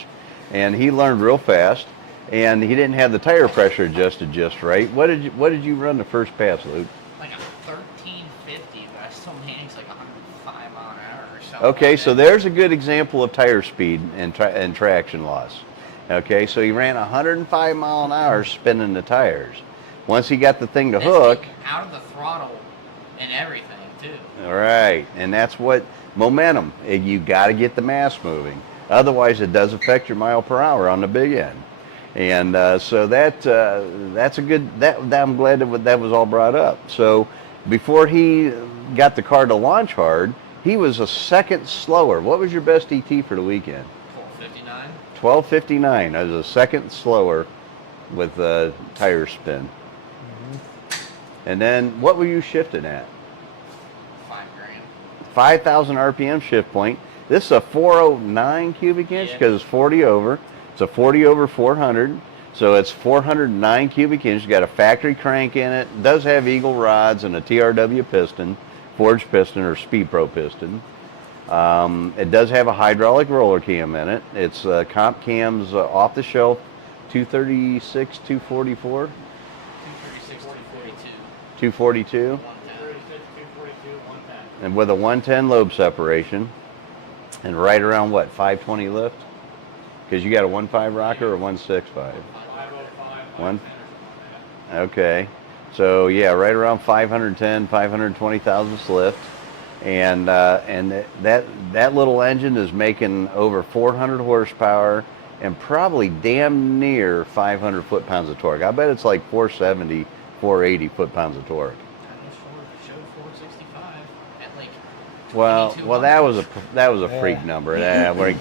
and he learned real fast, and he didn't have the tire pressure adjusted just right. What did you run the first pass, Luke? Like a 1350, but I still managed like 105 mile an hour or something. Okay, like so that. there's a good example of tire speed and traction loss. Okay, so he ran 105 mile an hour spinning the tires. Once he got the thing to hook, out of the throttle and everything too. all right, and that's what momentum. You got to get the mass moving. Otherwise, it does affect your mile per hour on the big end. And so that's a good. I'm glad that was all brought up. So before he got the car to launch hard, he was a second slower. What was your best ET for the weekend? 1259. 1259. I was a second slower with tire spin. Mm-hmm. And then what were you shifting at? $5,000. 5,000 RPM shift point. This is a 409 cubic inch because it's 40 over. It's a 40 over 400. So it's 409 cubic inch. Got a factory crank in it. Does have eagle rods and a TRW piston, forged piston or Speed Pro piston. It does have a hydraulic roller cam in it. It's comp cams off the shelf, 236, 244, 236, 242. 242, 110. 242, 110. and with a 110 lobe separation, and right around what, 520 lift? Because you got a 1.5 rocker or 1.65? 505, One. 510 or something like that. Okay, so yeah, right around 510, 520 thousandths lift. And that little engine is making over 400 horsepower and probably damn near 500 foot-pounds of torque. I bet it's like 470, 480 foot-pounds of torque. It showed 465 at like. Well, that was a freak number.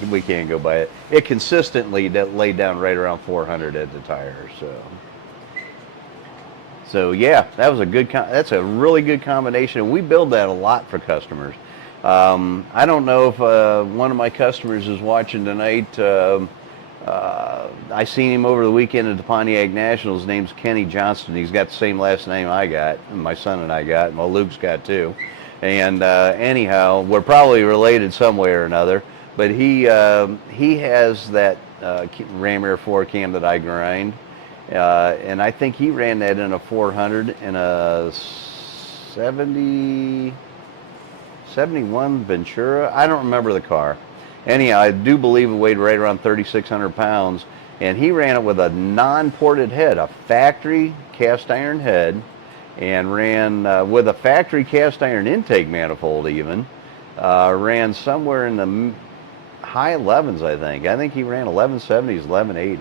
We can't go by it. It consistently laid down right around 400 at the tire. So yeah, that was that's a really good combination, and we build that a lot for customers. I don't know if one of my customers is watching tonight. I seen him over the weekend at the Pontiac Nationals. His name's Kenny Johnston. He's got the same last name I got, and my son and I got, and well, Luke's got too. And anyhow, we're probably related some way or another. But he has that Ram Air 4 cam that I grind. And I think he ran that in a 400 and a 71 Ventura. I don't remember the car. Anyhow, I do believe it weighed right around 3,600 pounds. And he ran it with a non-ported head, a factory cast iron head, and ran with a factory cast iron intake manifold even. Ran somewhere in the high 11s, I think. I think he ran 1170s, 1180s.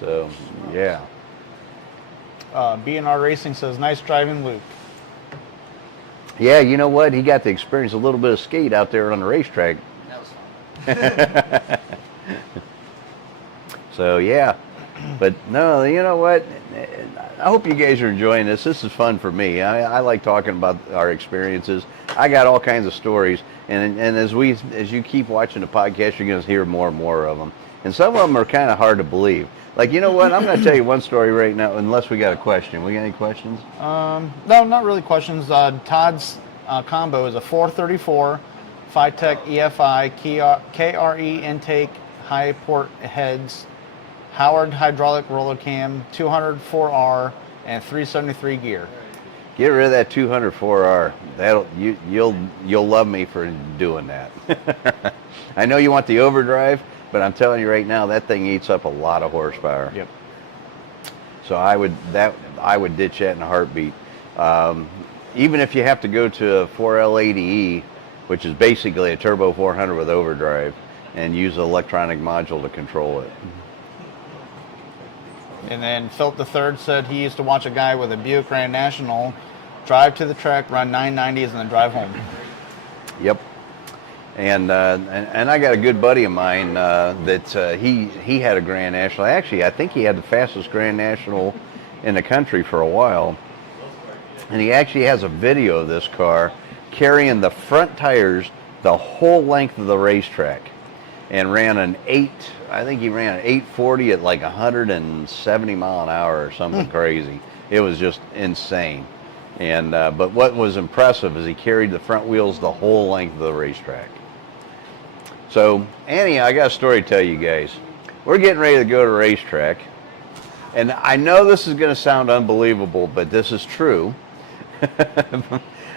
So, yeah. B&R Racing says, nice driving, Luke. Yeah, you know what? He got to experience a little bit of skate out there on the racetrack. That was fun. So, yeah. But, no, you know what? I hope you guys are enjoying this. This is fun for me. I like talking about our experiences. I got all kinds of stories. And as you keep watching the podcast, you're going to hear more and more of them. And some of them are kind of hard to believe. Like, you know what? I'm going to tell you one story right now, unless we got a question. We got any questions? No, not really questions. Todd's combo is a 434 Phytech EFI KRE intake high port heads, Howard hydraulic roller cam, 204R, and 373 gear. Get rid of that 204R. You'll love me for doing that. I know you want the overdrive, but I'm telling you right now, that thing eats up a lot of horsepower. Yep. So I would ditch that in a heartbeat. Even if you have to go to a 4L80E, which is basically a turbo 400 with overdrive, and use an electronic module to control it. And then Philip III said he used to watch a guy with a Buick Grand National drive to the track, run 990s, and then drive home. Yep. And I got a good buddy of mine that he had a Grand National. Actually, I think he had the fastest Grand National in the country for a while. And he actually has a video of this car carrying the front tires the whole length of the racetrack, and ran an 840 at like 170 mile an hour or something crazy. It was just insane. And but what was impressive is he carried the front wheels the whole length of the racetrack. So anyhow, I got a story to tell you guys. We're getting ready to go to Racetrack, and I know this is going to sound unbelievable, but this is true.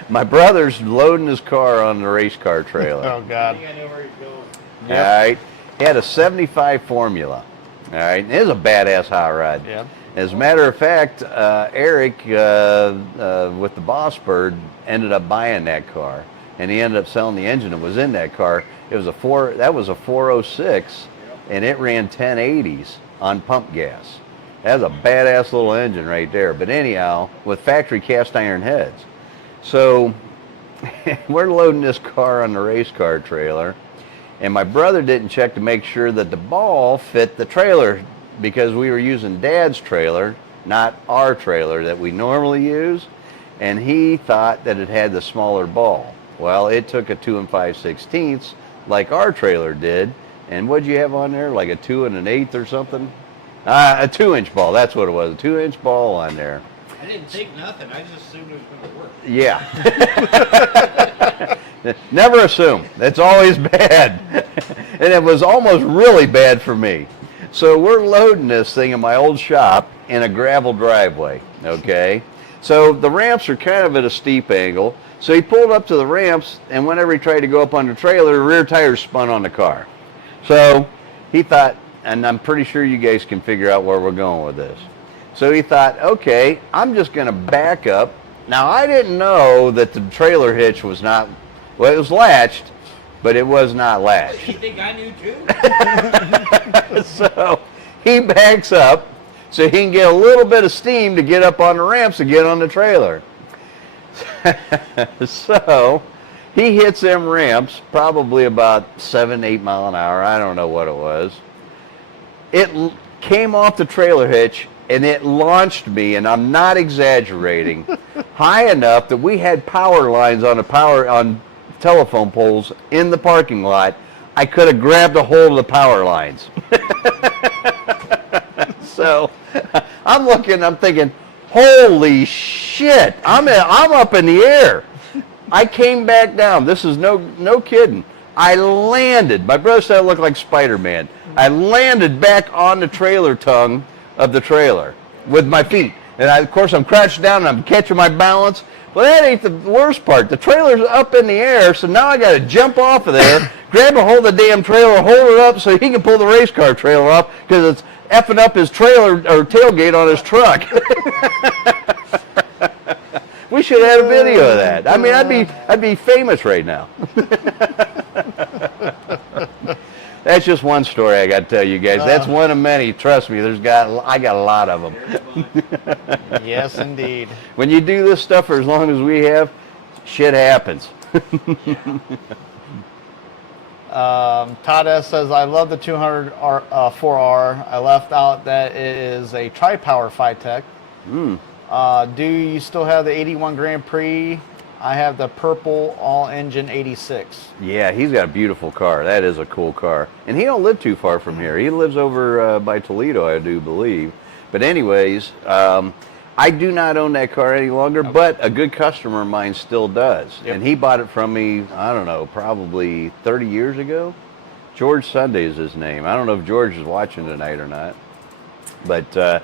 My brother's loading his car on the race car trailer. Oh, God. I think I know where he's going. Yep. All right. He had a 75 Formula. All right. It was a badass hot rod. Yep. As a matter of fact, Eric with the Boss Bird ended up buying that car, and he ended up selling the engine that was in that car. It was that was a 406, and it ran 1080s on pump gas. That was a badass little engine right there. But anyhow, with factory cast iron heads. So we're loading this car on the race car trailer, and my brother didn't check to make sure that the ball fit the trailer, because we were using Dad's trailer, not our trailer that we normally use, and he thought that it had the smaller ball. Well, it took a 2 5/16 like our trailer did, and what'd you have on there, like a 2 1/8 or something? A 2-inch ball, that's what it was, a 2-inch ball on there. I didn't think nothing. I just assumed it was going to work. Yeah. Never assume. That's always bad. And it was almost really bad for me. So we're loading this thing in my old shop in a gravel driveway, okay? So the ramps are kind of at a steep angle. So he pulled up to the ramps, and whenever he tried to go up on the trailer, the rear tires spun on the car. So he thought, and I'm pretty sure you guys can figure out where we're going with this. So he thought, okay, I'm just going to back up. Now, I didn't know that the trailer hitch was not, well, it was latched, but it was not latched. You think I knew too? So he backs up so he can get a little bit of steam to get up on the ramps and get on the trailer. So he hits them ramps probably about 7-8 mile an hour. I don't know what it was. It came off the trailer hitch, and it launched me, and I'm not exaggerating, high enough that we had power lines on telephone poles in the parking lot. I could have grabbed a hold of the power lines. So I'm looking, I'm thinking, holy shit, I'm up in the air. I came back down. This is no kidding. I landed. My brother said I looked like Spider-Man. I landed back on the trailer tongue of the trailer with my feet. And of course, I'm crouched down and I'm catching my balance. Well, that ain't the worst part. The trailer's up in the air, so now I got to jump off of there, grab a hold of the damn trailer, hold it up so he can pull the race car trailer off, because it's effing up his trailer or tailgate on his truck. We should have had a video of that. I mean, I'd be famous right now. That's just one story I got to tell you guys. That's one of many. Trust me, I got a lot of them. Yes, indeed. When you do this stuff for as long as we have, shit happens. Todd S says, I love the 200 4R. I left out that it is a tri-power FiTech. Do you still have the 81 Grand Prix? I have the purple all-engine 86. Yeah, he's got a beautiful car. That is a cool car. And he don't live too far from here. He lives over by Toledo, I do believe. But anyways, I do not own that car any longer, but a good customer of mine still does. Yep. And he bought it from me, I don't know, probably 30 years ago. George Sunday is his name. I don't know if George is watching tonight or not. But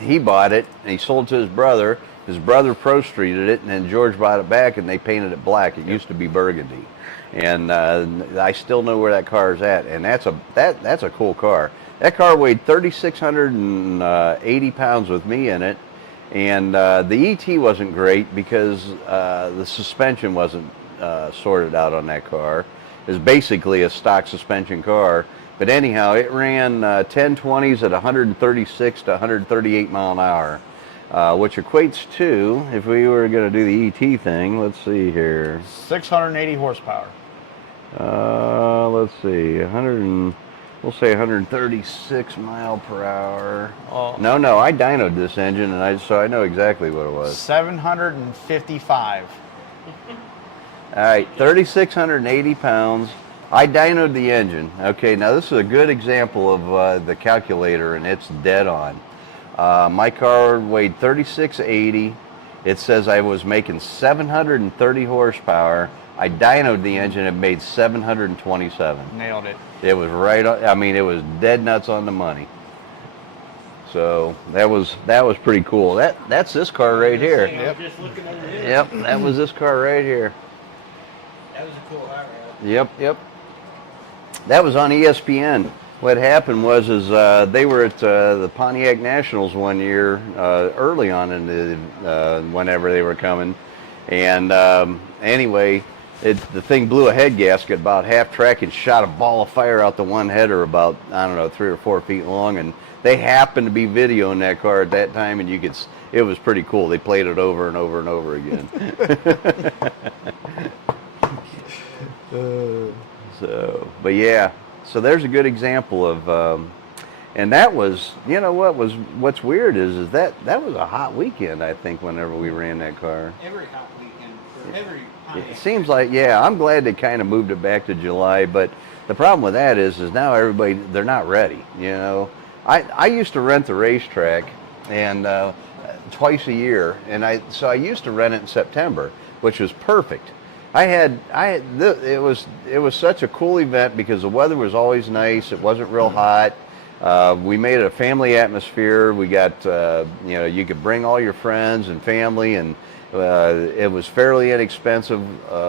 he bought it, and he sold it to his brother. His brother pro-streeted it, and then George bought it back, and they painted it black. It used to be burgundy. And I still know where that car is at, and that's a cool car. That car weighed 3,680 pounds with me in it, and the ET wasn't great because the suspension wasn't sorted out on that car. It was basically a stock suspension car, but anyhow, it ran 1020s at 136 to 138 mile an hour, which equates to, if we were going to do the ET thing, let's see here. 680 horsepower. Let's see, we'll say 136 mile per hour. Oh. No, I dynoed this engine, and so I know exactly what it was. 755. All right, 3,680 pounds. I dynoed the engine. Okay, now this is a good example of the calculator, and it's dead on. My car weighed 3,680. It says I was making 730 horsepower. I dynoed the engine and made 727. Nailed it. It was right on, I mean, it was dead nuts on the money. So that was pretty cool. That's this car right here. Yep. Just looking over here. Yep, that was this car right here. That was a cool hot rod. Yep. That was on ESPN. What happened was they were at the Pontiac Nationals one year, early on in the whenever they were coming, and anyway, the thing blew a head gasket about half track and shot a ball of fire out the one header about, I don't know, 3 or 4 feet long, and they happened to be videoing that car at that time, and it was pretty cool. They played it over and over and over again. But yeah, so there's a good example of, and that was, you know what's weird is that was a hot weekend, I think, whenever we ran that car. Every hot weekend, for every hot It seems like, yeah, I'm glad they kind of moved it back to July, but the problem with that is now everybody, they're not ready, you know. I used to rent the racetrack, and twice a year, and so I used to rent it in September, which was perfect. It was such a cool event because the weather was always nice. It wasn't real hot. We made it a family atmosphere. We got, you could bring all your friends and family, and it was fairly inexpensive.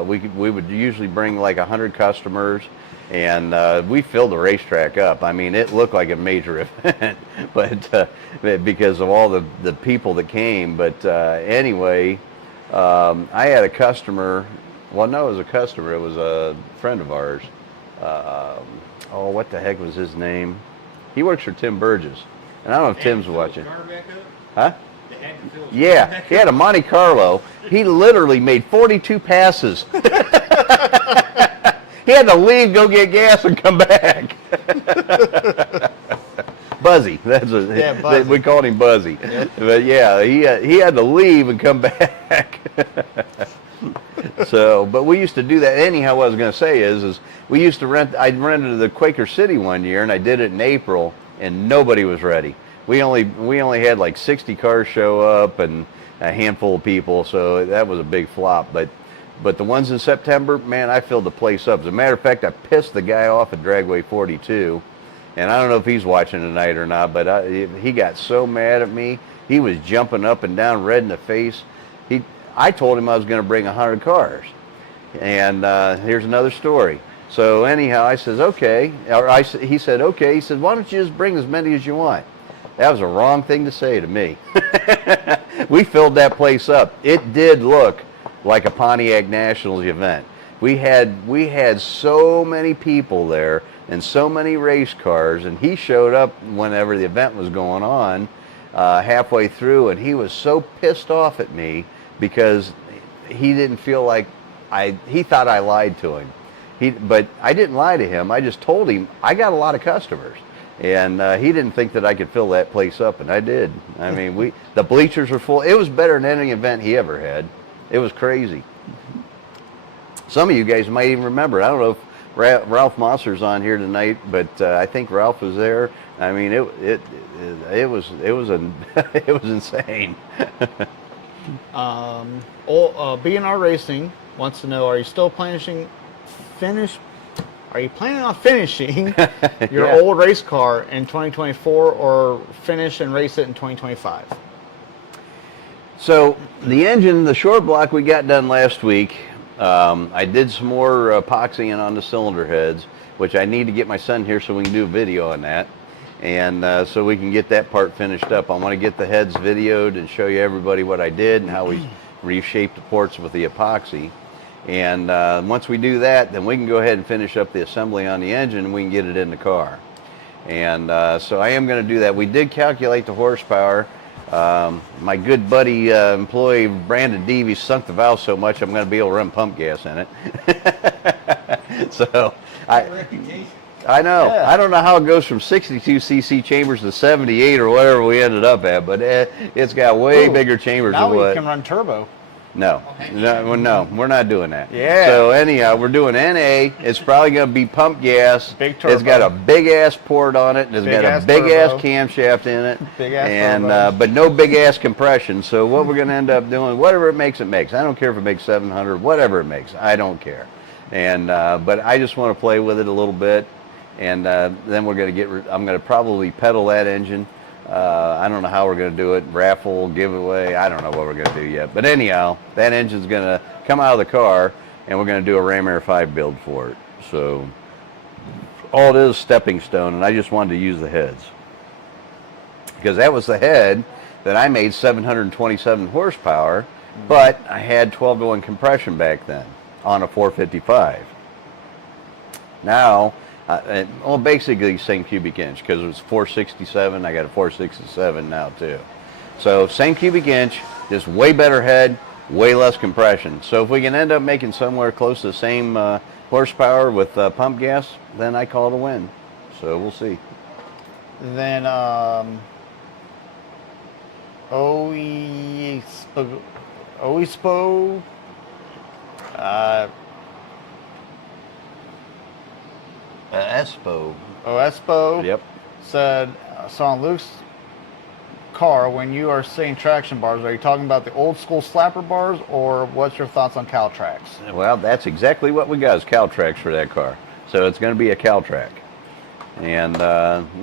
We would usually bring like 100 customers, and we filled the racetrack up. I mean, it looked like a major event, but because of all the people that came. But anyway, I had a customer. Well, no, it was a customer. It was a friend of ours. What the heck was his name? He works for Tim Burgess. And I don't know if Tim's watching. Huh? Yeah, he had a Monte Carlo. He literally made 42 passes. He had to leave, go get gas, and come back. Buzzy. Buzzy. We called him Buzzy. Yep. But yeah, he had to leave and come back. So, but we used to do that. Anyhow, what I was going to say is we used to I rented the Quaker City one year, and I did it in April, and nobody was ready. We only had like 60 cars show up and a handful of people, so that was a big flop. But the ones in September, man, I filled the place up. As a matter of fact, I pissed the guy off at Dragway 42, and I don't know if he's watching tonight or not, but he got so mad at me. He was jumping up and down, red in the face. I told him I was going to bring 100 cars, and here's another story. So anyhow, I says, okay, he said, okay. He said, why don't you just bring as many as you want? That was a wrong thing to say to me. We filled that place up. It did look like a Pontiac Nationals event. We had so many people there and so many race cars, and he showed up whenever the event was going on, halfway through, and he was so pissed off at me because he didn't feel like he thought I lied to him. But I didn't lie to him. I just told him I got a lot of customers, and he didn't think that I could fill that place up, and I did. I mean, the bleachers were full. It was better than any event he ever had. It was crazy. Some of you guys might even remember. I don't know if Ralph Mosser's on here tonight, but I think Ralph was there. I mean, it was it was insane. B&R Racing wants to know: Are you still planning on finishing your Yeah. old race car in 2024, or finish and race it in 2025? So the engine, the short block we got done last week. I did some more epoxying on the cylinder heads, which I need to get my son here so we can do a video on that, and so we can get that part finished up. I want to get the heads videoed and show you everybody what I did and how we reshaped the ports with the epoxy. And once we do that, then we can go ahead and finish up the assembly on the engine and we can get it in the car. And so I am going to do that. We did calculate the horsepower. My good buddy employee Brandon Deavy sunk the valve so much I'm going to be able to run pump gas in it. So I know. Yeah. I don't know how it goes from 62 cc chambers to 78 or whatever we ended up at, but it's got way bigger chambers Now than we what. can run turbo. No, no, we're not doing that. Yeah. So anyhow, we're doing NA. It's probably going to be pump gas. Big turbo. It's got a big ass port on it. And it's got a Big-ass big ass turbo. camshaft in it. Big ass and turbo. but no big ass compression. So what we're going to end up doing, whatever it makes, it makes. I don't care if it makes 700, whatever it makes. I don't care. And but I just want to play with it a little bit, and then we're going to I'm going to probably pedal that engine. I don't know how we're going to do it, raffle, giveaway, I don't know what we're going to do yet. But anyhow, that engine's going to come out of the car, and we're going to do a Ram Air 5 build for it. So all it is stepping stone, and I just wanted to use the heads. Because that was the head that I made 727 horsepower, but I had 12-to-1 compression back then on a 455. Now, well, basically same cubic inch, because it was 467. I got a 467 now too. So same cubic inch, just way better head, way less compression. So if we can end up making somewhere close to the same horsepower with pump gas, then I call it a win. So we'll see. Then Oispo, Espo. Oespo Yep. said, so on Luke's car, when you are saying traction bars, are you talking about the old school slapper bars, or what's your thoughts on Caltrax? Well, that's exactly what we got is Caltrax for that car. So it's going to be a Caltrac. And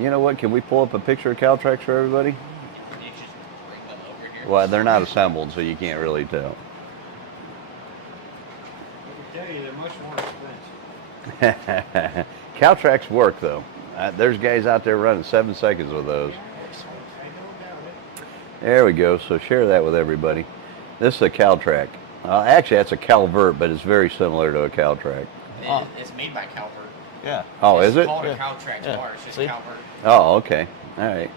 you know what? Can we pull up a picture of Caltrax for everybody? You just bring them over here. Well, they're not assembled, so you can't really tell. I can tell you they're much more expensive. Caltrax work though. There's guys out there running 7 seconds with those. I don't doubt it. There we go. So share that with everybody. This is a Caltrac. Actually, that's a Calvert, but it's very similar to a Caltrac. It's made by Calvert. Yeah. Oh, is it? It's called Yeah. a Caltrax Yeah. bar. It's just See? Calvert. Oh, okay. All right.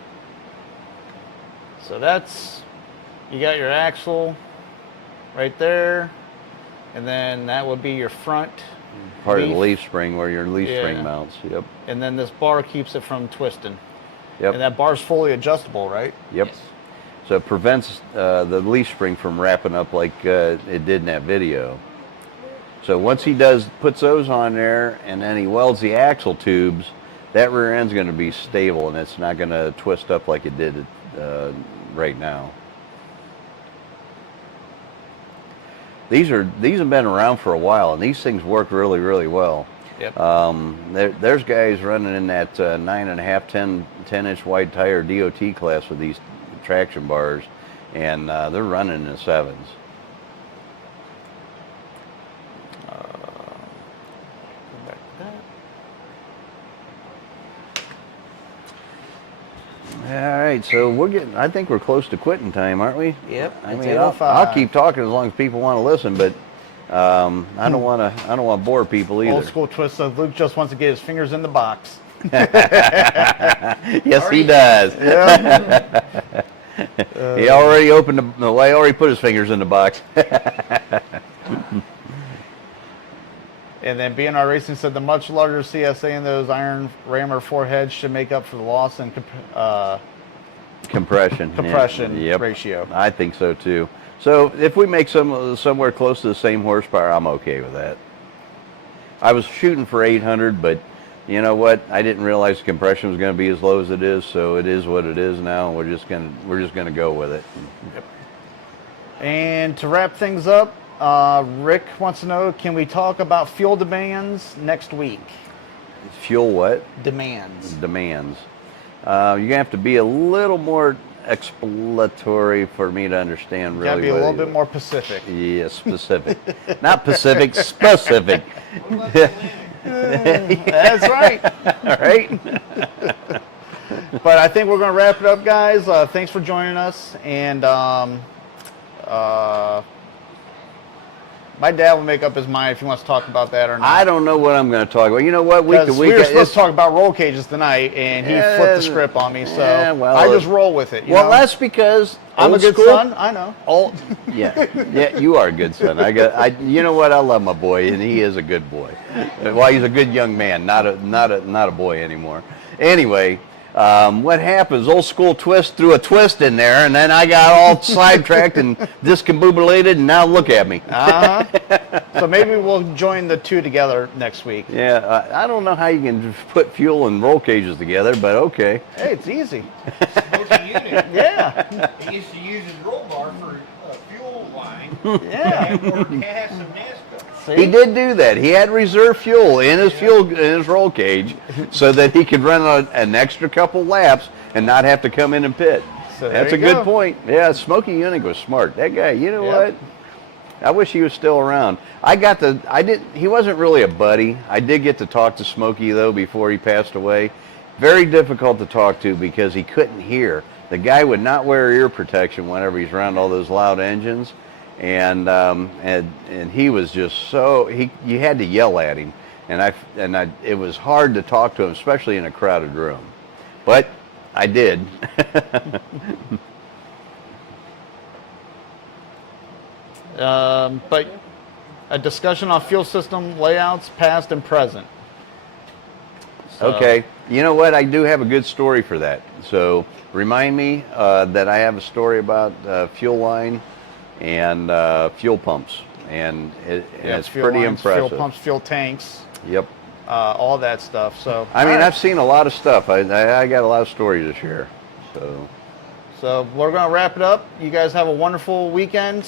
So that's, you got your axle right there, and then that would be your front, Part of the Leaf. leaf spring where your leaf Yeah. spring mounts. Yep. and then this bar keeps it from twisting. Yep. And that bar's fully adjustable, right? Yep. Yes. So it prevents the leaf spring from wrapping up like it did in that video. So once he puts those on there, and then he welds the axle tubes, that rear end's going to be stable, and it's not going to twist up like it did right now. These have been around for a while, and these things work really, really well. Yep. There's guys running in that 9.5, 10-inch wide tire DOT class with these traction bars, and they're running in the 7s. Go back to that. All right, so I think we're close to quitting time, aren't we? Yep, I it's mean, I'll 8:05. keep talking as long as people want to listen, but I don't want to bore people either. Old school twist says Luke just wants to get his fingers in the box. Yes, he does. He already opened the way. Already put his fingers in the box. And then BNR Racing said the much larger CSA in those iron rammer foreheads should make up for the loss in Compression Yep. ratio. I think so too. So if we make somewhere close to the same horsepower, I'm okay with that. I was shooting for 800, but you know what? I didn't realize compression was going to be as low as it is. So it is what it is now. We're just gonna go with it. And to wrap things up, Rick wants to know, can we talk about fuel demands next week? Fuel what? Demands. Demands. You're gonna have to be a little more explanatory for me to understand. Really, Gotta be a little bit more Pacific. Yeah, specific. Not Pacific, specific. That's right. All right. But I think we're going to wrap it up, guys. Thanks for joining us. And my dad will make up his mind if he wants to talk about that or not. I don't know what I'm going to talk about. You know what? Week to Because week. we were supposed to talk about roll cages tonight, and he flipped the script on me. So Yeah, well, I just roll with it. You Well, know? that's because I'm a old good school- son. I know. Yeah, you are a good son. You know what? I love my boy, and he is a good boy. Well, he's a good young man, not a boy anymore. Anyway, what happens? Old school twist threw a twist in there, and then I got all sidetracked and discombobulated, and now look at me. So maybe we'll join the two together next week. Yeah, I don't know how you can put fuel and roll cages together, but okay. Hey, it's easy. Smoky unit. Yeah. He used to use his roll bar for a fuel line. Yeah. And for gas and NASCAR. See? He did do that. He had reserve fuel in his roll cage, so that he could run an extra couple laps and not have to come in and pit. So That's a there you good go. point. Yeah, Smokey Unick was smart. That guy. You know Yep. what? I wish he was still around. He wasn't really a buddy. I did get to talk to Smokey though before he passed away. Very difficult to talk to because he couldn't hear. The guy would not wear ear protection whenever he's around all those loud engines. And he was just so you had to yell at him, and it was hard to talk to him, especially in a crowded room, but I did. But a discussion on fuel system layouts, past and present. So- Okay, you know what? I do have a good story for that. So remind me that I have a story about fuel line and fuel pumps, and it's fuel pretty lines, impressive. Fuel pumps, fuel tanks, Yep. all that stuff. So I mean, all right. I've seen a lot of stuff. I got a lot of stories to share. So. So we're going to wrap it up. You guys have a wonderful weekend.